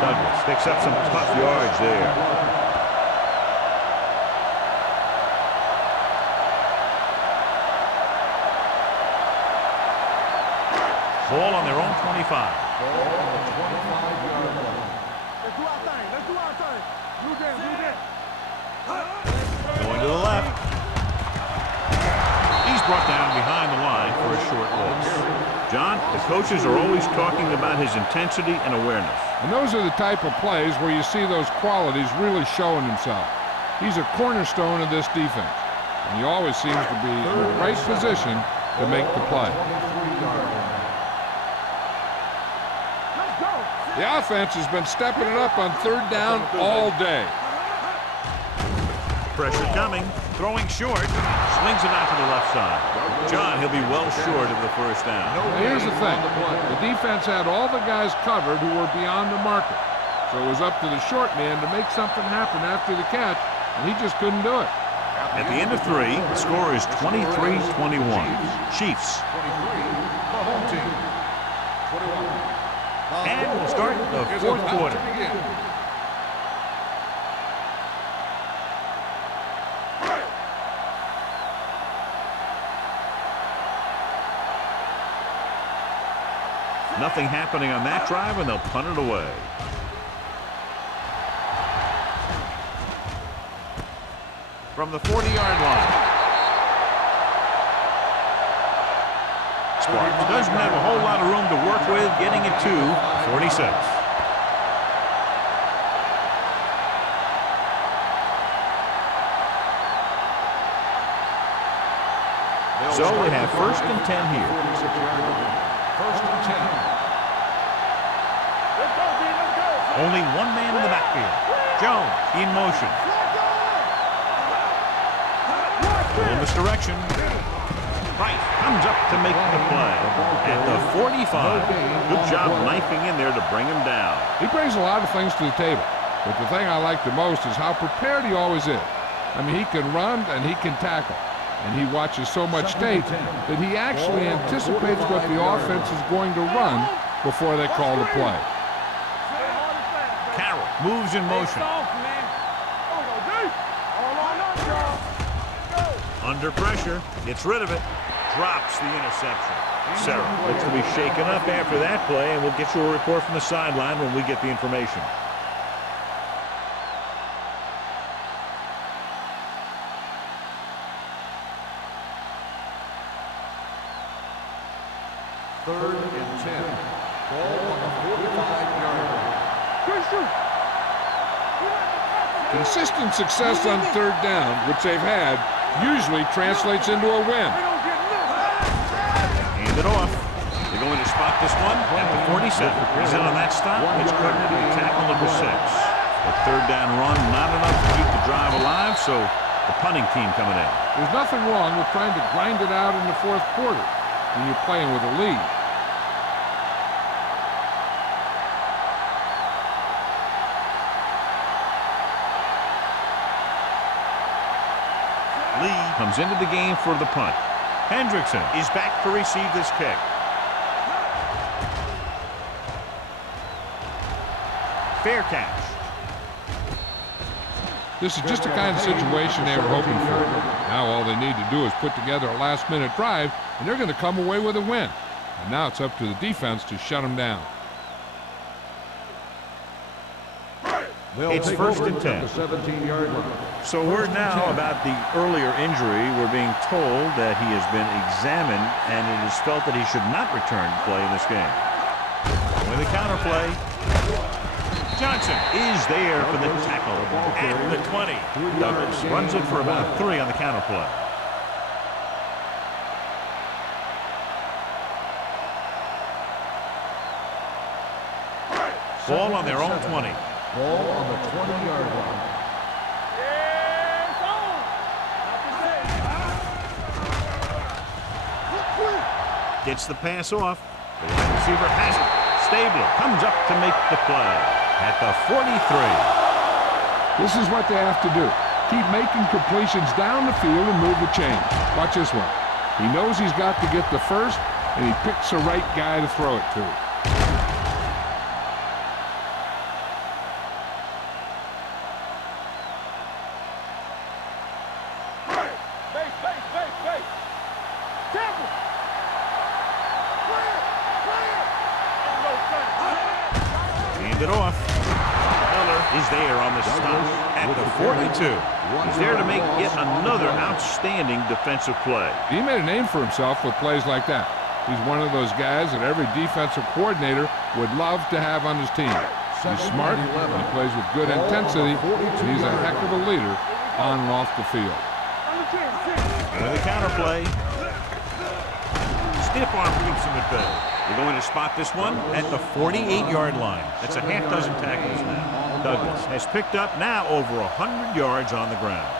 Douglas picks up some tough yards there. Ball on their own 25. Ball on the 25-yard line. Let's do our thing. Let's do our thing. Do that, do that. Going to the left. He's brought down behind the line for a short loss. John, the coaches are always talking about his intensity and awareness. And those are the type of plays where you see those qualities really showing himself. He's a cornerstone of this defense. and he always seems to be in the right position to make the play. The offense has been stepping it up on third down all day. Pressure coming, throwing short, slings it out to the left side. John, he'll be well short of the first down. Now here's the thing. The defense had all the guys covered who were beyond the marker. So it was up to the short man to make something happen after the catch, and he just couldn't do it. At the end of 3, the score is 23-21. Chiefs. 23, the home team. 21. And we'll start the fourth quarter. Nothing happening on that drive, and they'll punt it away. From the 40-yard line. Sparks doesn't have a whole lot of room to work with, getting it to 46. So we have 1st and 10 here. 1st and 10. Let's go, D, let's go. Only one man in the backfield. Jones in motion. Full misdirection. Price comes up to make the play. At the 45. Good job knifing in there to bring him down. He brings a lot of things to the table, but the thing I like the most is how prepared he always is. I mean, he can run and he can tackle. And he watches so much tape that he actually anticipates what the offense is going to run before they call the play. Carroll moves in motion. Under pressure, gets rid of it, drops the interception. Sarah looks to be shaken up after that play, and we'll get you a report from the sideline when we get the information. Third and 10. Ball on the 45-yard line. Consistent success on third down, which they've had, usually translates into a win. Hand it off. They're going to spot this one at the 47. He's in on that stop. It's covered with tackle number 6. The third down run, not enough to keep the drive alive, so the punting team coming in. There's nothing wrong with trying to grind it out in the fourth quarter when you're playing with a lead. Lee comes into the game for the punt. Hendrickson is back to receive this kick. Fair catch. This is just the kind of situation they were hoping for. Now all they need to do is put together a last-minute drive, and they're going to come away with a win. And now it's up to the defense to shut them down. It's 1st and 10. 17-yard line. So word now about the earlier injury. We're being told that he has been examined, and it is felt that he should not return to play in this game. With the counter play, Johnson is there for the tackle at the 20. Douglas runs it for about 3 on the counter play. Ball on their own 20. Ball on the 20-yard line. Gets the pass off. The wide receiver has it. Stabler comes up to make the play at the 43. This is what they have to do. Keep making completions down the field and move the chains. Watch this one. He knows he's got to get the first, and he picks the right guy to throw it to. Hand it off. Miller is there on the stop at the 42. He's there to make yet another outstanding defensive play. He made a name for himself with plays like that. He's one of those guys that every defensive coordinator would love to have on his team. He's smart, he plays with good intensity, and he's a heck of a leader on and off the field. With a counter play. Stiff arm keeps him at bay. They're going to spot this one at the 48-yard line. That's a half dozen tackles now. Douglas has picked up now over 100 yards on the ground.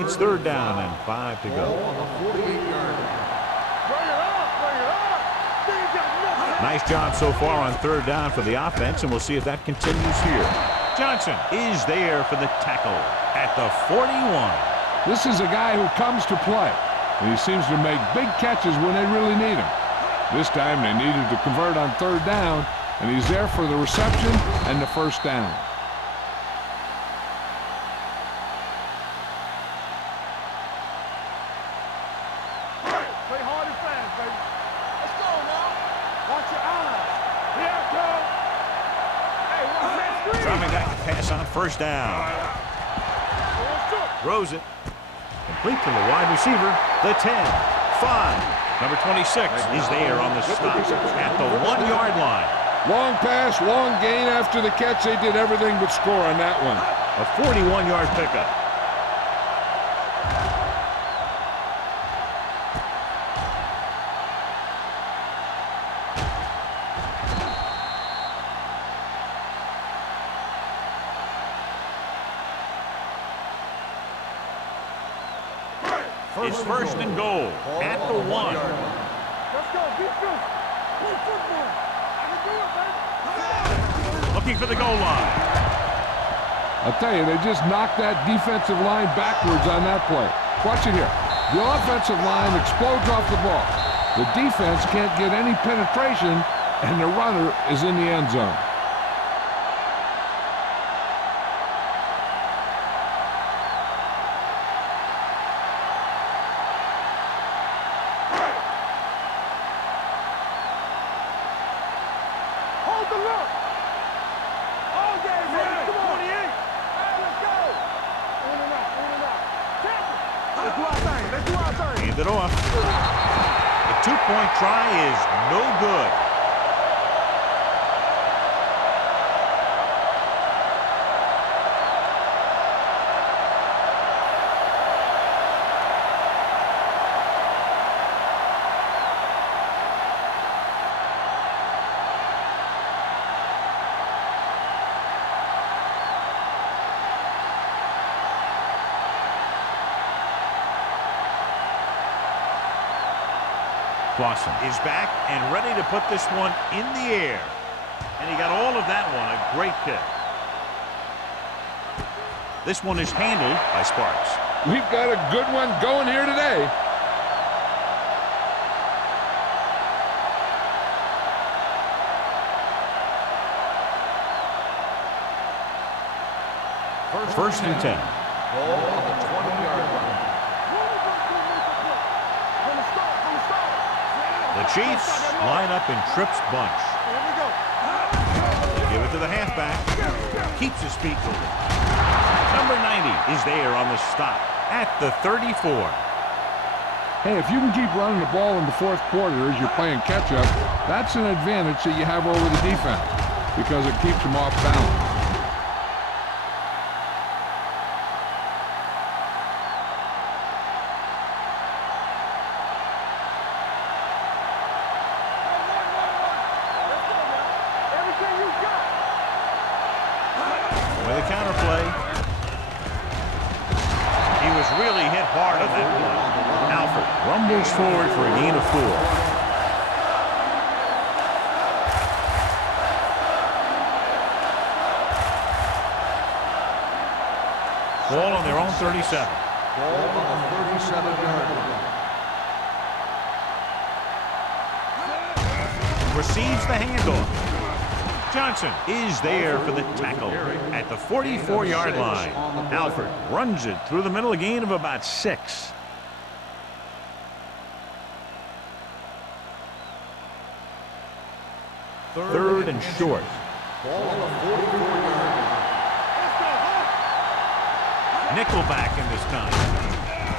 It's third down and 5 to go. On the 48-yard line. Bring it up, bring it up. They ain't got nothing. Nice job so far on third down for the offense, and we'll see if that continues here. Johnson is there for the tackle at the 41. This is a guy who comes to play, and he seems to make big catches when they really need him. This time they needed to convert on third down, and he's there for the reception and the first down. Play hard and fast, baby. Let's go now. Watch your eyes. Here it comes. Hey, watch that screen. Dropping back to pass on first down. Throws it. Complete to the wide receiver. The 10. 5. Number 26 is there on the stop at the 1-yard line. Long pass, long gain after the catch. They did everything but score on that one. A 41-yard pickup. It's first and goal at the 1. Let's go, defense. Play football. I can do it, baby. Looking for the goal line. I'll tell you, they just knocked that defensive line backwards on that play. Watch it here. The offensive line explodes off the ball. The defense can't get any penetration, and the runner is in the end zone. Hold the look. All game, baby. Come on. 28. Hey, let's go. In and out, in and out. Tap it. Let's do our thing. Let's do our thing. Hand it off. The 2-point try is no good. Clausen is back and ready to put this one in the air. And he got all of that one. A great kick. This one is handled by Sparks. We've got a good one going here today. First and 10. Ball on the 20-yard line. The Chiefs line up in Tripp's bunch. Here we go. They give it to the halfback. Keeps his feet moving. Number 90 is there on the stop at the 34. Hey, if you can keep running the ball in the fourth quarter as you're playing catch-up, that's an advantage that you have over the defense because it keeps them off balance. Everything you got. With a counter play. He was really hit hard on that play. Alford rumbles forward for a gain of 4. Ball on their own 37. Ball on the 37-yard line. Receives the handoff. Johnson is there for the tackle at the 44-yard line. Alford runs it through the middle, a gain of about 6. Third and short. Ball on the 44-yard line. Nickelback in this time.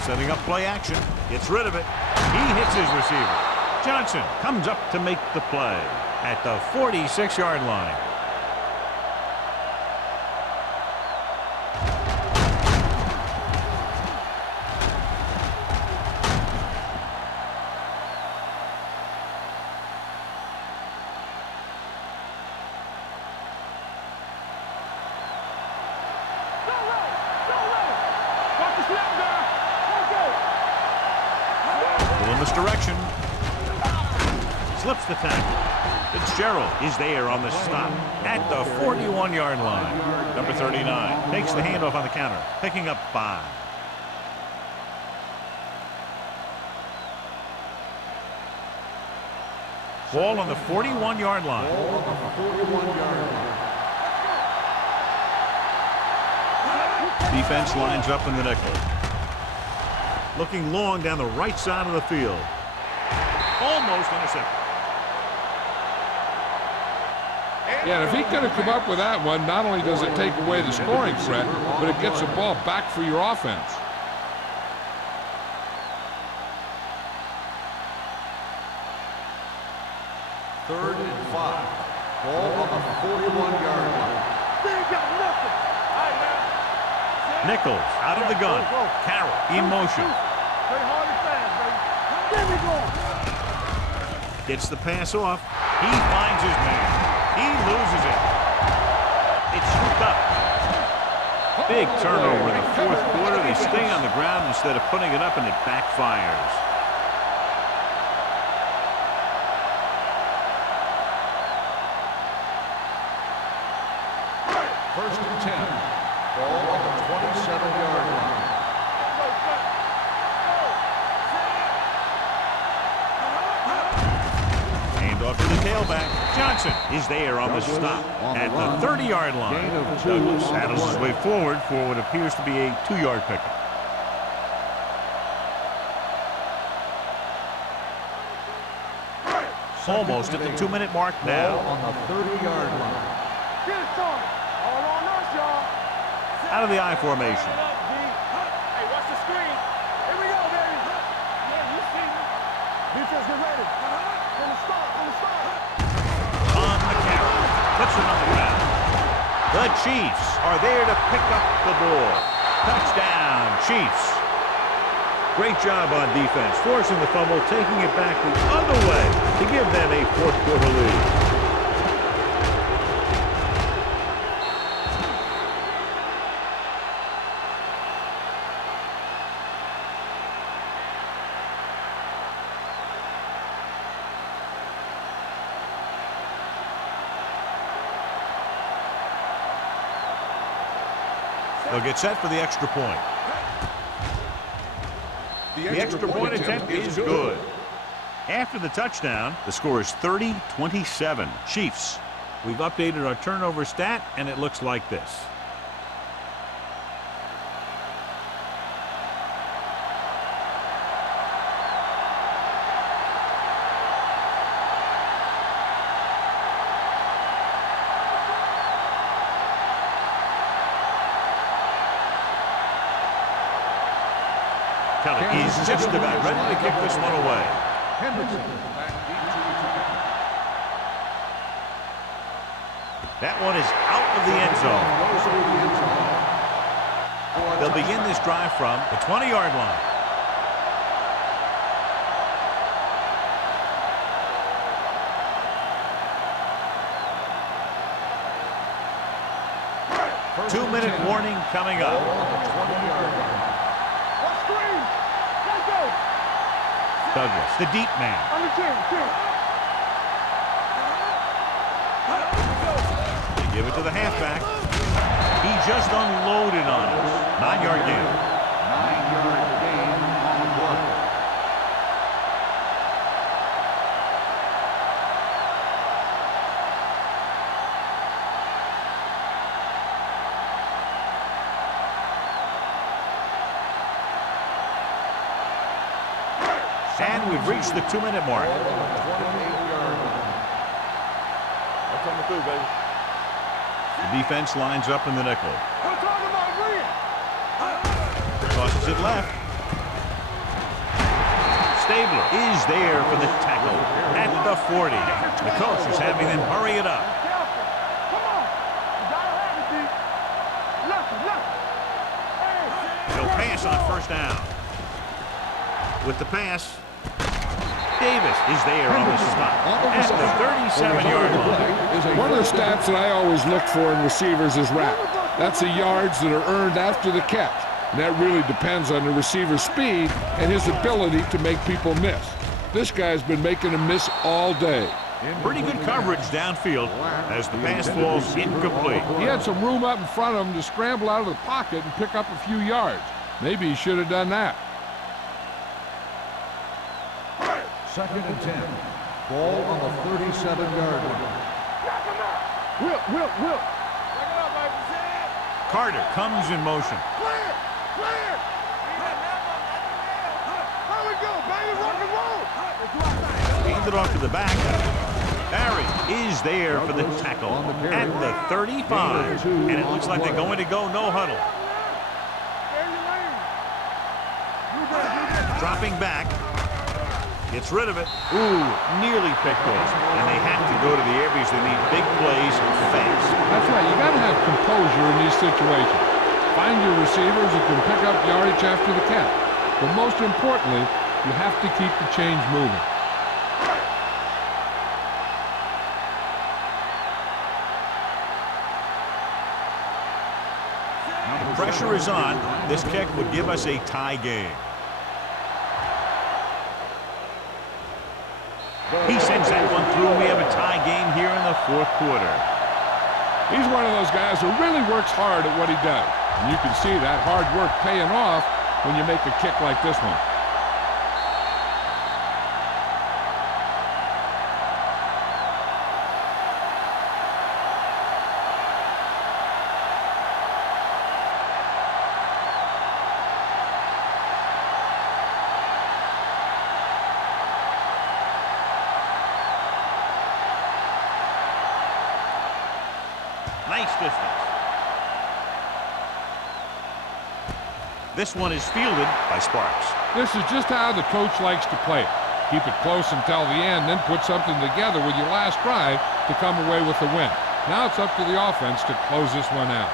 Setting up play action. Gets rid of it. He hits his receiver. Johnson comes up to make the play at the 46-yard line. Little misdirection. Slips the tackle. Fitzgerald is there on the stop at the 41-yard line. Number 39 takes the handoff on the counter, picking up 5. Ball on the 41-yard line. Defense lines up in the nickel. Looking long down the right side of the field. Almost intercepted. Yeah, and if he could have come up with that one, not only does it take away the scoring threat, but it gets the ball back for your offense. Third and 5. Ball on the 41-yard line. They ain't got nothing. Nichols out of the gun. Carroll in motion. Play hard and fast, baby. There we go. Gets the pass off. He finds his man. He loses it. It's scooped up. Big turnover in the fourth quarter. They stay on the ground instead of putting it up, and it backfires. First and 10. Ball on the 27-yard line. Handoff to the tailback. Johnson is there on the stop at the 30-yard line. Douglas saddles his way forward for what appears to be a 2-yard pickup. Almost at the 2-minute mark now. Ball on the 30-yard line. Get it started. All on us, y'all. Out of the I formation. Hey, watch the screen. Here we go, baby. Yeah, you see me. Defense, get ready. On the start, on the start. On the carry. Puts it on the ground. The Chiefs are there to pick up the ball. Touchdown, Chiefs. Great job on defense, forcing the fumble, taking it back the other way to give them a fourth quarter lead. They'll get set for the extra point. The extra point attempt is good. After the touchdown, the score is 30-27. Chiefs. We've updated our turnover stat, and it looks like this. Kelly is just about ready to kick this one away. Henderson back deep to return. That one is out of the end zone. Goes over the end zone. For a They'll begin touchdown. this drive from the 20-yard line. First and 2-minute 10. warning coming Ball up. on the 20-yard line. Watch screen. Let's go. Douglas, the deep man. On the 10. They give it to the halfback. He just unloaded on us. 9-yard gain. 9-yard gain on the play. And we've reached the 2-minute mark. Ball on the 28-yard line. I'm coming through, baby. The defense lines up in the nickel. I'm talking about bring it. Tosses it left. Stabler is there for the tackle at the 40. The coach is having them hurry it up. Come on. You gotta have it, D. Left. Hey. He'll pass on first down. With the pass, Davis is there on the stop at the 37-yard line. One of the stats that I always look for in receivers is RAP. That's the yards that are earned after the catch. And that really depends on the receiver's speed and his ability to make people miss. This guy's been making them miss all day. Pretty good coverage downfield as the pass falls incomplete. He had some room up in front of him to scramble out of the pocket and pick up a few yards. Maybe he should have done that. 2nd and 10. Ball on the 37-yard line. Whip. Carter comes in motion. Clear. How we go, baby? Rock and roll. Hand it off to the back. Barry is there for the tackle at the 35. And it looks like they're going to go no huddle. Dropping back. Gets rid of it. Ooh, nearly picked off. And they have to go to the areas they need big plays fast. That's right. You got to have composure in these situations. Find your receivers who can pick up yardage after the catch. But most importantly, you have to keep the chains moving. The pressure is on. This kick would give us a tie game. He sends that one through. We have a tie game here in the 4th quarter. He's one of those guys who really works hard at what he does. And you can see that hard work paying off when you make a kick like this one. Nice distance. This one is fielded by Sparks. This is just how the coach likes to play it. Keep it close until the end, then put something together with your last drive to come away with the win. Now it's up to the offense to close this one out.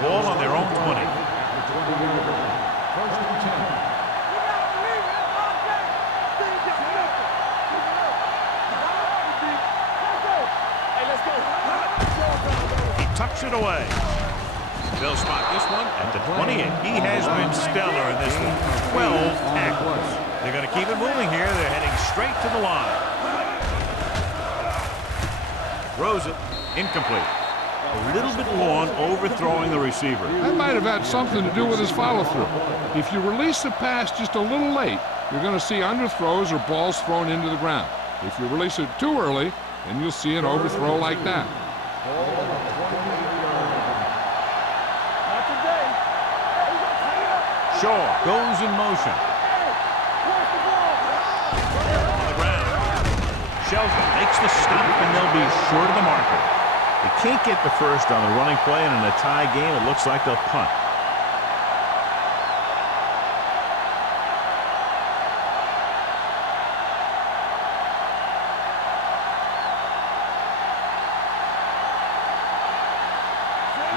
Ball on their own 20. 1st and 10. Tucks it away. They'll spot this one at the 28. He has been stellar in this one. 12 tackles. They're going to keep it moving here. They're heading straight to the line. Throws it. Incomplete. A little bit long, overthrowing the receiver. That might have had something to do with his follow-through. If you release the pass just a little late, you're going to see underthrows or balls thrown into the ground. If you release it too early, then you'll see an overthrow like that. Shaw goes in motion. On the ground. Shelton makes the stop, and they'll be short of the marker. They can't get the first on the running play, and in a tie game, it looks like they'll punt.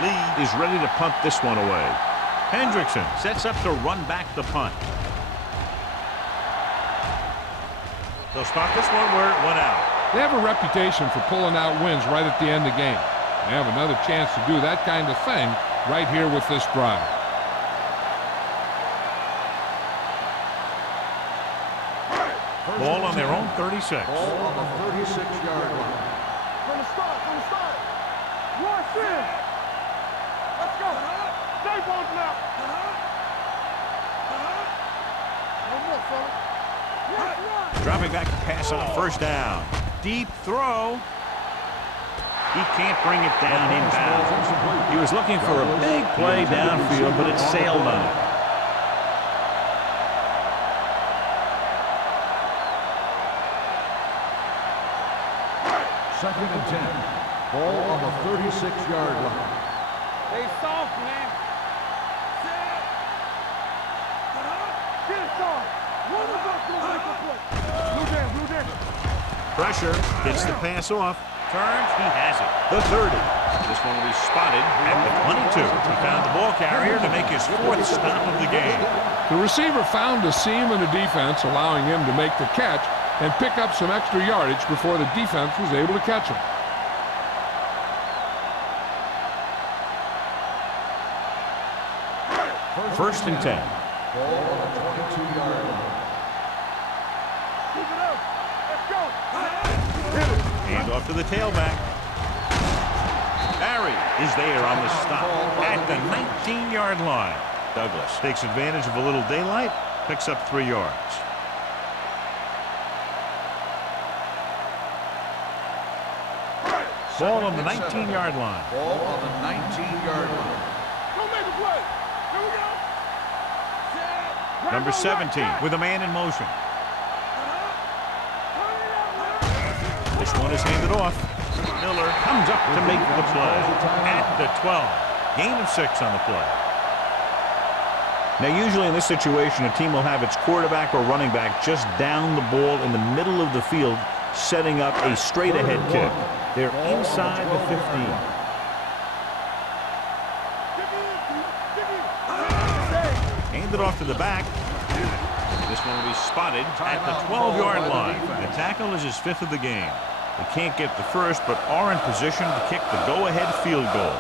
Lee is ready to punt this one away. Hendrickson sets up to run back the punt. They'll spot this one where it went out. They have a reputation for pulling out wins right at the end of the game. They have another chance to do that kind of thing right here with this drive. Ball on their own 36. Ball on the 36-yard line. From the start. Watch in. Let's go. Stay both now. One more, fella. Dropping back to pass on first down. Deep throw. He can't bring it down inbounds. He was looking for a big play downfield, but it sailed on it. Second and 10. Ball on the 36-yard line. Stay soft, man. Get Pressure, gets the pass off, turns, he has it. The 30. This one will be spotted at the 22. He found the ball carrier to make his 4th stop of the game. The receiver found a seam in the defense, allowing him to make the catch and pick up some extra yardage before the defense was able to catch him. First and 10. Ball on the 22-yard line. Keep it up. Let's go. Hand off to the tailback. Barry is there on the stop at the 19-yard line. Douglas takes advantage of a little daylight, picks up 3 yards. Ball on the 19-yard line. Ball on the 19-yard line. Don't make a play. Here we go. Set. Number 17 with a man in motion. This one is handed off. Miller comes up to make the play at the 12. Gain of 6 on the play. Now, usually in this situation, a team will have its quarterback or running back just down the ball in the middle of the field, setting up a straight-ahead kick. They're inside the 15. Handed off to the back. This one will be spotted at the 12-yard line. The tackle is his 5th of the game. They can't get the first, but are in position to kick the go-ahead field goal.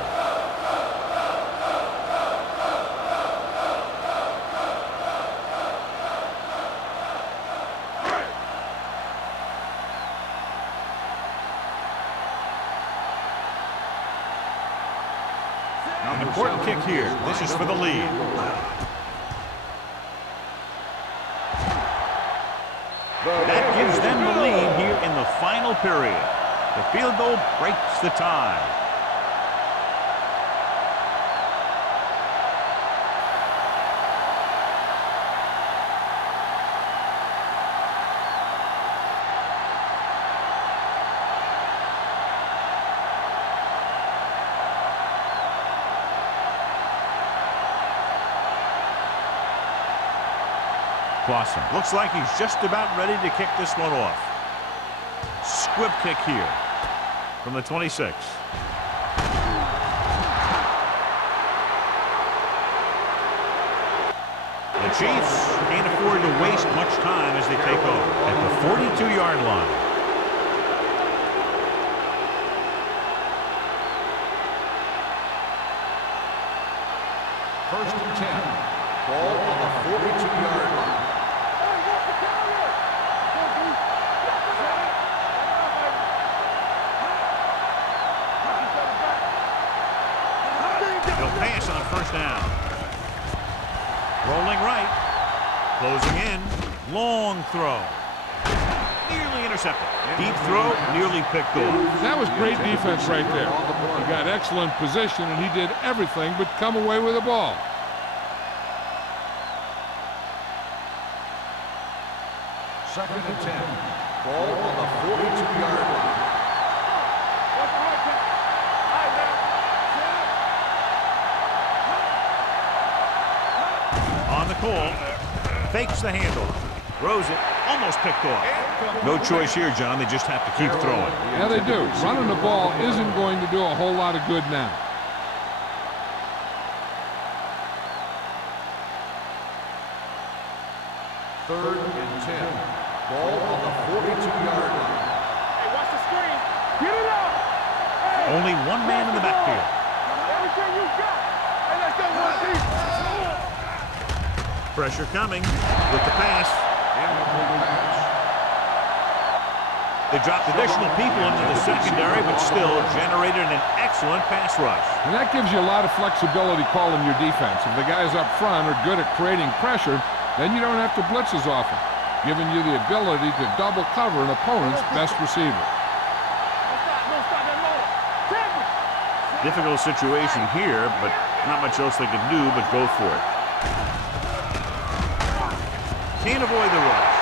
An important kick here. This is for the lead. That gives them the lead here in the final period. The field goal breaks the tie. Clausen looks like he's just about ready to kick this one off. Squib kick here from the 26. The Chiefs can't afford to waste much time as they take over at the 42-yard line. First and 10. Ball on the 42-yard line. He'll pass on first down. Rolling right. Closing in. Long throw. Nearly intercepted. Deep throw, nearly picked off. That was great defense right there. He got excellent position, and he did everything but come away with the ball. Second and 10. Ball on the 42-yard line. On the call. Fakes the handoff. Throws it. Almost picked off. No choice here, John. They just have to keep throwing. Yeah, they do. Running the ball isn't going to do a whole lot of good now. Third and 10. Ball on the 42-yard line. Hey, watch the screen. Get it out. Hey, Only one man in the backfield. everything you got. Hey, let's go one deep. Pressure coming with the pass. Incomplete pass. They dropped additional people into the secondary, but still generated an excellent pass rush. And that gives you a lot of flexibility calling your defense. If the guys up front are good at creating pressure, then you don't have to blitz as often, giving you the ability to double cover an opponent's best receiver. Don't stop that motor. Take it. Difficult situation here, but not much else they can do but go for it. Can't avoid the rush.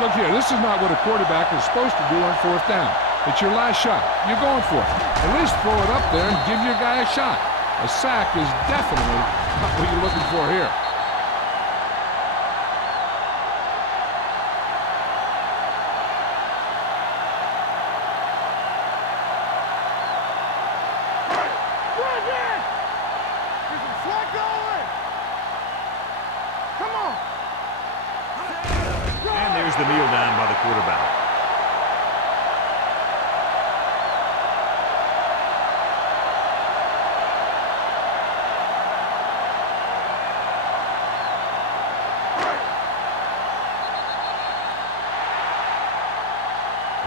Look here, this is not what a quarterback is supposed to do on fourth down. It's your last shot. You're going for it. At least throw it up there and give your guy a shot. A sack is definitely not what you're looking for here. the kneel down by the quarterback.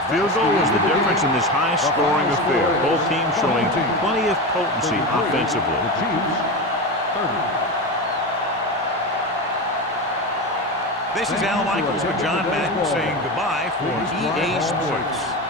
Field goal was the difference in this high-scoring affair. Both teams showing plenty of potency offensively. The Chiefs, 30. This is Al Michaels with John Madden saying goodbye for EA Sports.